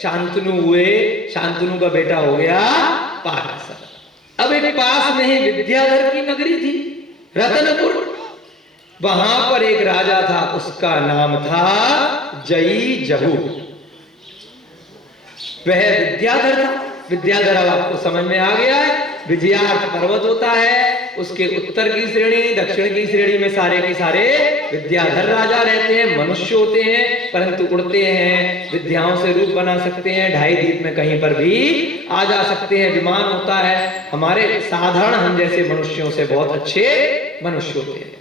शांतनु हुए। शांतनु का बेटा हो गया पाराशर। अब एक पास में ही विद्याधर की नगरी थी, रतनपुर। वहां पर एक राजा था, उसका नाम था जई जहू। वह विद्याधर था। विद्याधर अब आपको समझ में आ गया है। विजयार्थ पर्वत होता है, उसके उत्तर की श्रेणी, दक्षिण की श्रेणी में सारे के सारे विद्याधर राजा रहते हैं। मनुष्य होते हैं, परंतु उड़ते हैं, विद्याओं से रूप बना सकते हैं, 2.5 दीप में कहीं पर भी आ जा सकते हैं। विमान होता है। हमारे साधारण हम जैसे मनुष्यों से बहुत अच्छे मनुष्य होते हैं,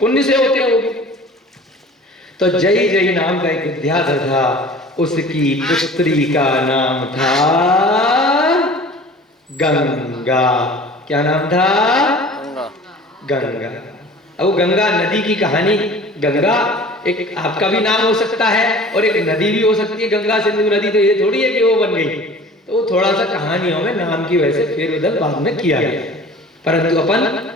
पुण्य से होते हैं वो भी। तो जय जय नाम का एक विद्याधर था। उसकी पुत्री का नाम था गंगा। क्या नाम था? गंगा। अब गंगा नदी की कहानी। गंगा एक आपका भी नाम हो सकता है और एक नदी भी हो सकती है। गंगा सिंधु नदी, तो ये थोड़ी है कि वो बन गई। तो वो थोड़ा सा कहानियों में नाम की वजह से फिर उधर बाद में किया गया, परंतु अपन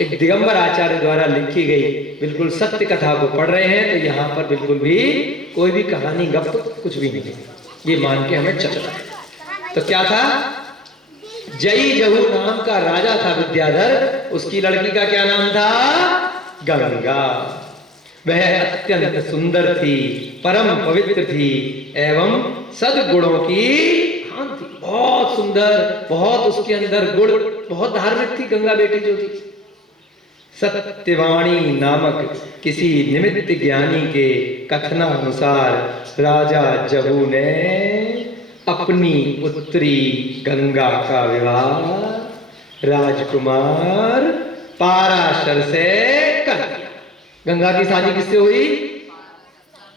एक दिगंबर आचार्य द्वारा लिखी गई बिल्कुल सत्य कथा को पढ़ रहे हैं। तो यहाँ पर बिल्कुल भी कोई भी कहानी गप कुछ भी नहीं, ये मान के हमें चलना है। तो क्या था? जई जहू नाम का राजा था विद्याधर। उसकी लड़की का क्या नाम था? गंगा। वह अत्यंत सुंदर थी, परम पवित्र थी एवं सद्गुणों की खान थी। बहुत सुंदर, बहुत उसके अंदर गुण, बहुत धार्मिक थी गंगा बेटी जो थी। सत्यवाणी नामक किसी निमित्त ज्ञानी के कथनानुसार राजा जहू ने अपनी पुत्री गंगा का विवाह राजकुमार पाराशर से कर दिया। गंगा की शादी किससे हुई?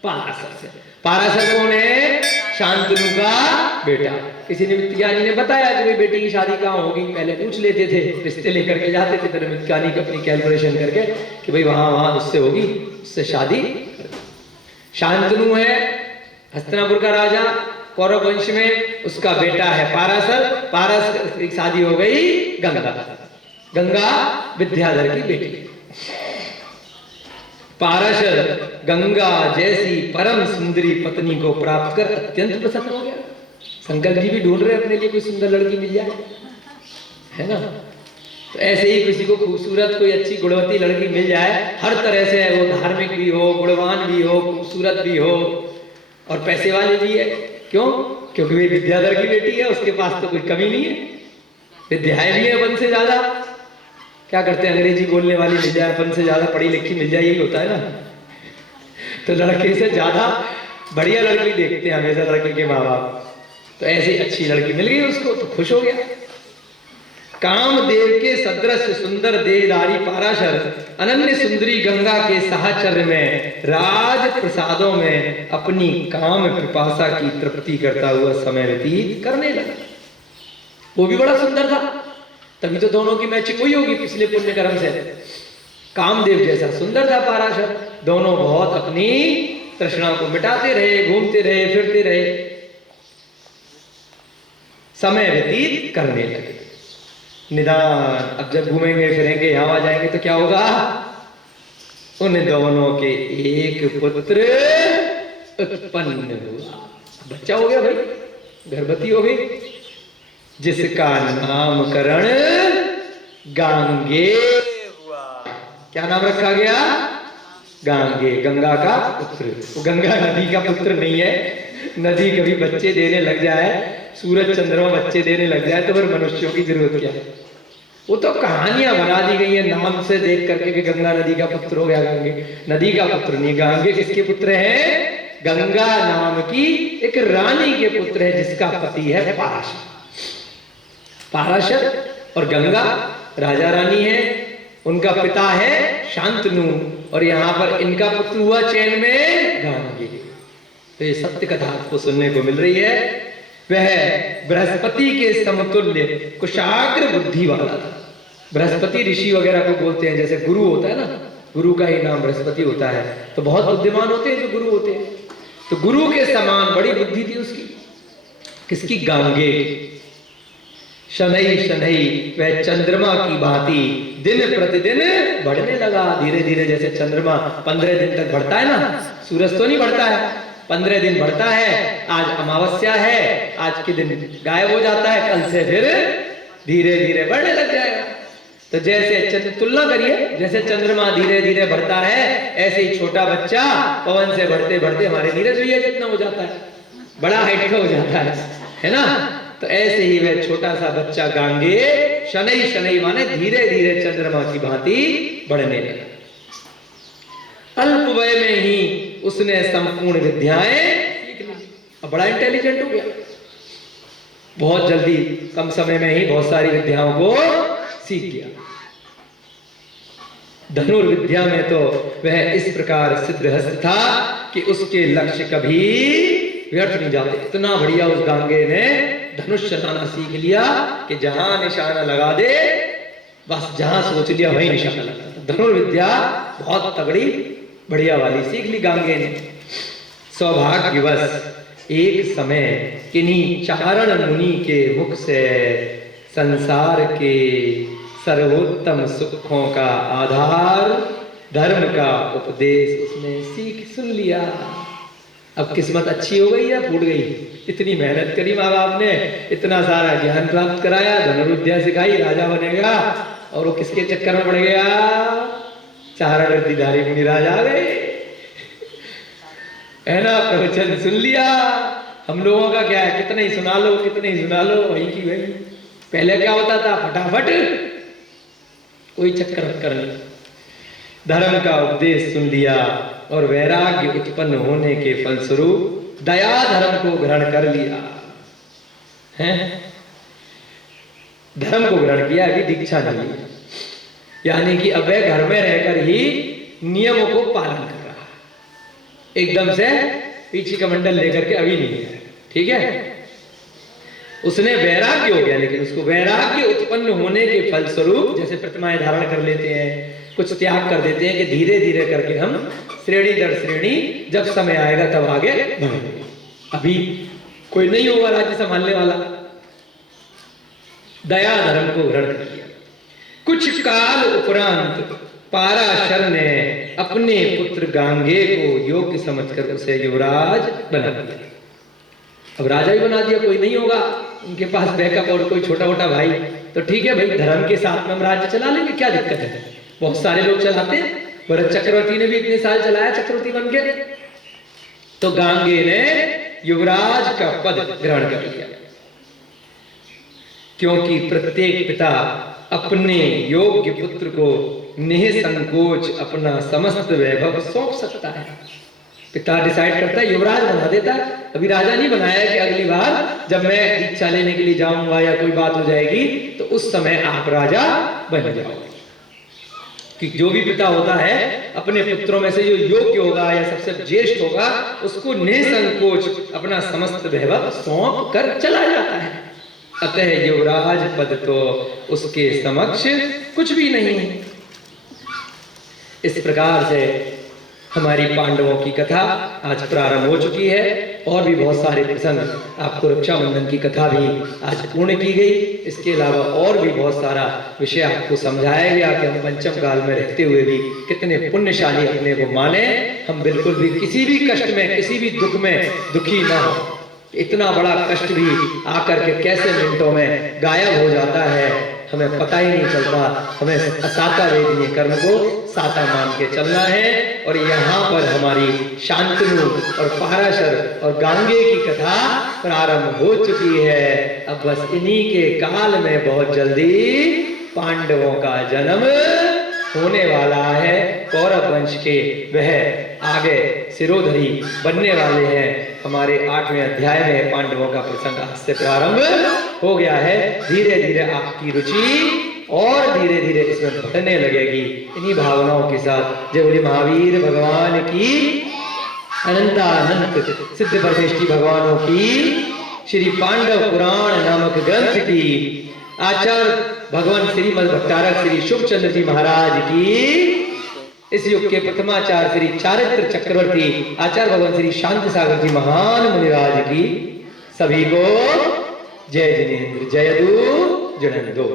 पाराशर से। पाराशर कौन है? शांतनु का बेटा। किसी निमित्त ज्ञानी ने बताया कि भाई बेटी की शादी कहाँ होगी। पहले पूछ लेते थे, रिश्ते लेकर के जाते थे, निमित्त ज्ञानी अपनी कैलकुलेशन करके कि भाई वहां उससे होगी, उससे शादी। शांतनु है हस्तिनापुर का राजा कौरव वंश में, उसका बेटा है पाराशर। पाराशर की शादी हो गई गंगा, गंगा विद्याधर की बेटी। पाराशर गंगा जैसी परम सुंदरी पत्नी को प्राप्त कर अत्यंत प्रसन्न हो गया। शंकर जी भी ढूंढ रहे अपने लिए कोई सुंदर लड़की मिल जाए, है ना। तो ऐसे ही किसी को खूबसूरत कोई अच्छी गुणवती लड़की मिल जाए, हर तरह से वो धार्मिक भी हो, गुणवान भी हो, खूबसूरत भी हो और पैसे वाले भी है। क्यों? क्योंकि वे विद्याधर की बेटी है, उसके पास तो कोई कमी नहीं है, विद्याएं भी है अपन से ज्यादा। क्या करते हैं, अंग्रेजी बोलने वाली मिल जाए, अपन से ज्यादा पढ़ी लिखी मिल जाए, यही होता है ना। तो लड़के से ज्यादा बढ़िया लड़की देखते हैं हमेशा लड़के के माँ बाप। तो ऐसी अच्छी लड़की मिल गई उसको, तो खुश हो गया। कामदेव के सदृश सुंदर देहधारी पाराशर अनन्य सुंदरी गंगा के साहचर्य में राज प्रसादों में अपनी काम पिपासा की तृप्ति करता हुआ समय व्यतीत करने लगा। वो भी बड़ा सुंदर था, तभी तो दोनों की मैचिंग हुई होगी पिछले पुण्य कर्म से। कामदेव जैसा सुंदर था पाराशर। दोनों बहुत अपनी तृष्णा को मिटाते रहे, घूमते रहे, फिरते रहे, समय व्यतीत करने लगे। निदान अब जब घूमेंगे फिरेंगे यहाँ आ जाएंगे तो क्या होगा, उन दोनों के एक पुत्र उत्पन्न हुआ। बच्चा हो गया भाई, गर्भवती हो गई, जिसका नामकरण गांगे हुआ। क्या नाम रखा गया? गांगे, गंगा का पुत्र। वो गंगा नदी का पुत्र नहीं है। नदी कभी बच्चे देने लग जाए, सूरज चंद्रमा बच्चे देने लग जाए तो फिर मनुष्यों की जरूरत क्या है। वो तो कहानियां बना दी गई है नाम से देख करके कि गंगा नदी का पुत्र हो गया गांगे। नदी का पुत्र नहीं, गांगे किसके पुत्र हैं? गंगा नाम की एक रानी के पुत्र है, जिसका पति है पाराशर। पाराशर और गंगा राजा रानी है, उनका पिता है शांतनु, और यहाँ पर इनका पुत्र हुआ चैन में गांगे। तो ये सत्य कथा आपको सुनने को मिल रही है। वह बृहस्पति के समतुल्य कुशाग्र बुद्धि वाला था। बृहस्पति ऋषि वगैरह को बोलते हैं, जैसे गुरु होता है ना, गुरु का ही नाम बृहस्पति होता है। तो बहुत बुद्धिमान होते हैं जो गुरु होते हैं। तो गुरु के समान बड़ी बुद्धि थी उसकी। किसकी? गांगे। शनई शनई वह चंद्रमा की भांति दिन प्रतिदिन बढ़ने लगा। धीरे धीरे जैसे चंद्रमा 15 दिन तक बढ़ता है ना, सूरज तो नहीं बढ़ता है, 15 दिन बढ़ता है। आज अमावस्या है, आज के दिन गायब हो जाता है, कल से फिर धीरे धीरे बढ़ने लग जाएगा। तो जैसे तुलना करिए, जैसे चंद्रमा धीरे धीरे बढ़ता है, ऐसे ही छोटा बच्चा पवन से बढ़ते बढ़ते हमारे नीरज भैया जितना हो जाता है, बड़ा हाइट का हो जाता है ना। तो ऐसे ही वह छोटा सा बच्चा गांगे शनई शनई माने धीरे धीरे चंद्रमा की भांति बढ़ने लगा। अल्प वय में ही उसने संपूर्ण विद्याएं सीख ली। अब बड़ा इंटेलिजेंट हो गया, बहुत जल्दी कम समय में ही बहुत सारी विद्याओं को सीख गया। धनुर्विद्या में तो वह इस प्रकार सिद्धहस्त था कि उसके लक्ष्य कभी व्यर्थ नहीं जाते। इतना बढ़िया उस गांगे ने धनुष चलाना सीख लिया कि जहां निशाना लगा दे, बस जहां सोच लिया वही निशाना लगा। धनुर्विद्या बहुत तगड़ी बढ़िया वाली सीख ली गांगे ने। सौभाग्यवश एक समय किन्हीं चारण मुनि के मुख से संसार के सर्वोत्तम सुखों का आधार धर्म का उपदेश उसने सीख सुन लिया। अब किस्मत अच्छी हो गई या फूट गई? इतनी मेहनत करी माँ बाप ने, इतना सारा ज्ञान प्राप्त कराया, धनुर्विद्या सिखाई, राजा बनेगा, और वो किसके चक्कर में पड़ गया? चारण वृत्तिधारी मुनिराज आ गए, है ना। प्रवचन सुन लिया। हम लोगों का क्या है, कितना ही सुना लो, कितना ही सुना लो, वही की वही। पहले क्या होता था, फटाफट कोई चक्कर वक्कर नहीं। धर्म का उपदेश सुन लिया और वैराग्य उत्पन्न होने के फलस्वरूप दया धर्म को ग्रहण कर लिया है। धर्म को ग्रहण किया, अभी दीक्षा नहीं ली, यानी कि अब वह घर में रहकर ही नियमों को पालन कर रहा है। एकदम से पीछे का मंडल लेकर के अभी नहीं है, ठीक है। उसने वैराग्य हो गया, लेकिन उसको वैराग्य उत्पन्न होने के फलस्वरूप जैसे प्रतिमाएं धारण कर लेते हैं, कुछ त्याग कर देते हैं कि धीरे धीरे करके हम श्रेणी दर श्रेणी जब समय आएगा तब आगे बढ़ेंगे। अभी कोई नहीं होगा राज्य संभालने वाला, दया धर्म को ग्रहण कर लिया। कुछ काल उपरांत पाराशर ने अपने पुत्र गांगे को योग्य समझकर उसे युवराज बना दिया। अब राजा ही बना दिया, कोई नहीं होगा उनके पास बैकअप और कोई छोटा मोटा भाई, तो ठीक है भाई, धर्म के साथ में हम राज्य चला लेंगे, क्या दिक्कत है। बहुत सारे लोग चलाते हैं, भरत चक्रवर्ती ने भी इतने साल चलाया, चक्रवर्ती बन के। तो गांगे ने युवराज का पद ग्रहण कर लिया, क्योंकि प्रत्येक पिता अपने योग्य पुत्र को निःसंकोच अपना समस्त वैभव सौंप सकता है। पिता डिसाइड करता है, युवराज बना देता है। अभी राजा नहीं बनाया कि अगली बार जब मैं दीक्षा लेने के लिए जाऊंगा या कोई बात हो जाएगी तो उस समय आप राजा बन जाओगे। कि जो भी पिता होता है अपने पुत्रों में से जो योग्य होगा या सबसे ज्येष्ठ होगा उसको निःसंकोच अपना समस्त वैभव सौंप कर चला जाता है। अतः युवराज पद तो उसके समक्ष कुछ भी नहीं है। इस प्रकार से हमारी पांडवों की कथा आज प्रारंभ हो चुकी है, और भी बहुत सारे प्रसंग, आपको रक्षाबंधन की कथा भी आज पूर्ण की गई। इसके अलावा और भी बहुत सारा विषय आपको समझाया गया कि हम पंचम काल में रहते हुए भी कितने पुण्यशाली अपने को माने, हम बिल्कुल भी किसी भी कष्ट में, किसी भी दुख में दुखी ना हो। इतना बड़ा कष्ट भी आकर के कैसे मिनटों में गायब हो जाता है, हमें पता ही नहीं चलता। हमें असाता वेदनीय कर्म को साता मान के चलना है। और यहाँ पर हमारी शांतनु और पाराशर और गांगे की कथा प्रारंभ हो चुकी है। अब बस इन्हीं के काल में बहुत जल्दी पांडवों का जन्म होने वाला है। कौरव वंश के वह आगे सिरोधरी बनने वाले हैं। हमारे 8वें अध्याय में पांडवों का प्रसंग आज से प्रारंभ हो गया है। धीरे धीरे आपकी रुचि और धीरे धीरे इसमें बढ़ने लगेगी। इन्हीं भावनाओं के साथ जय बोले महावीर भगवान की, अनंतानंत सिद्ध परमेष्टि भगवानों की, श्री पांडव पुराण नामक ग्रंथ की, आचार्य भगवान श्रीमद भट्टारक श्री शुभचंद्र जी महाराज की, इस युग के प्रथमाचार्य श्री चारित्र चक्रवर्ती आचार्य भगवान श्री शांति सागर जी महान मुनिराज की, सभी को जय जिनेन्द्र जयदू जड़न दो।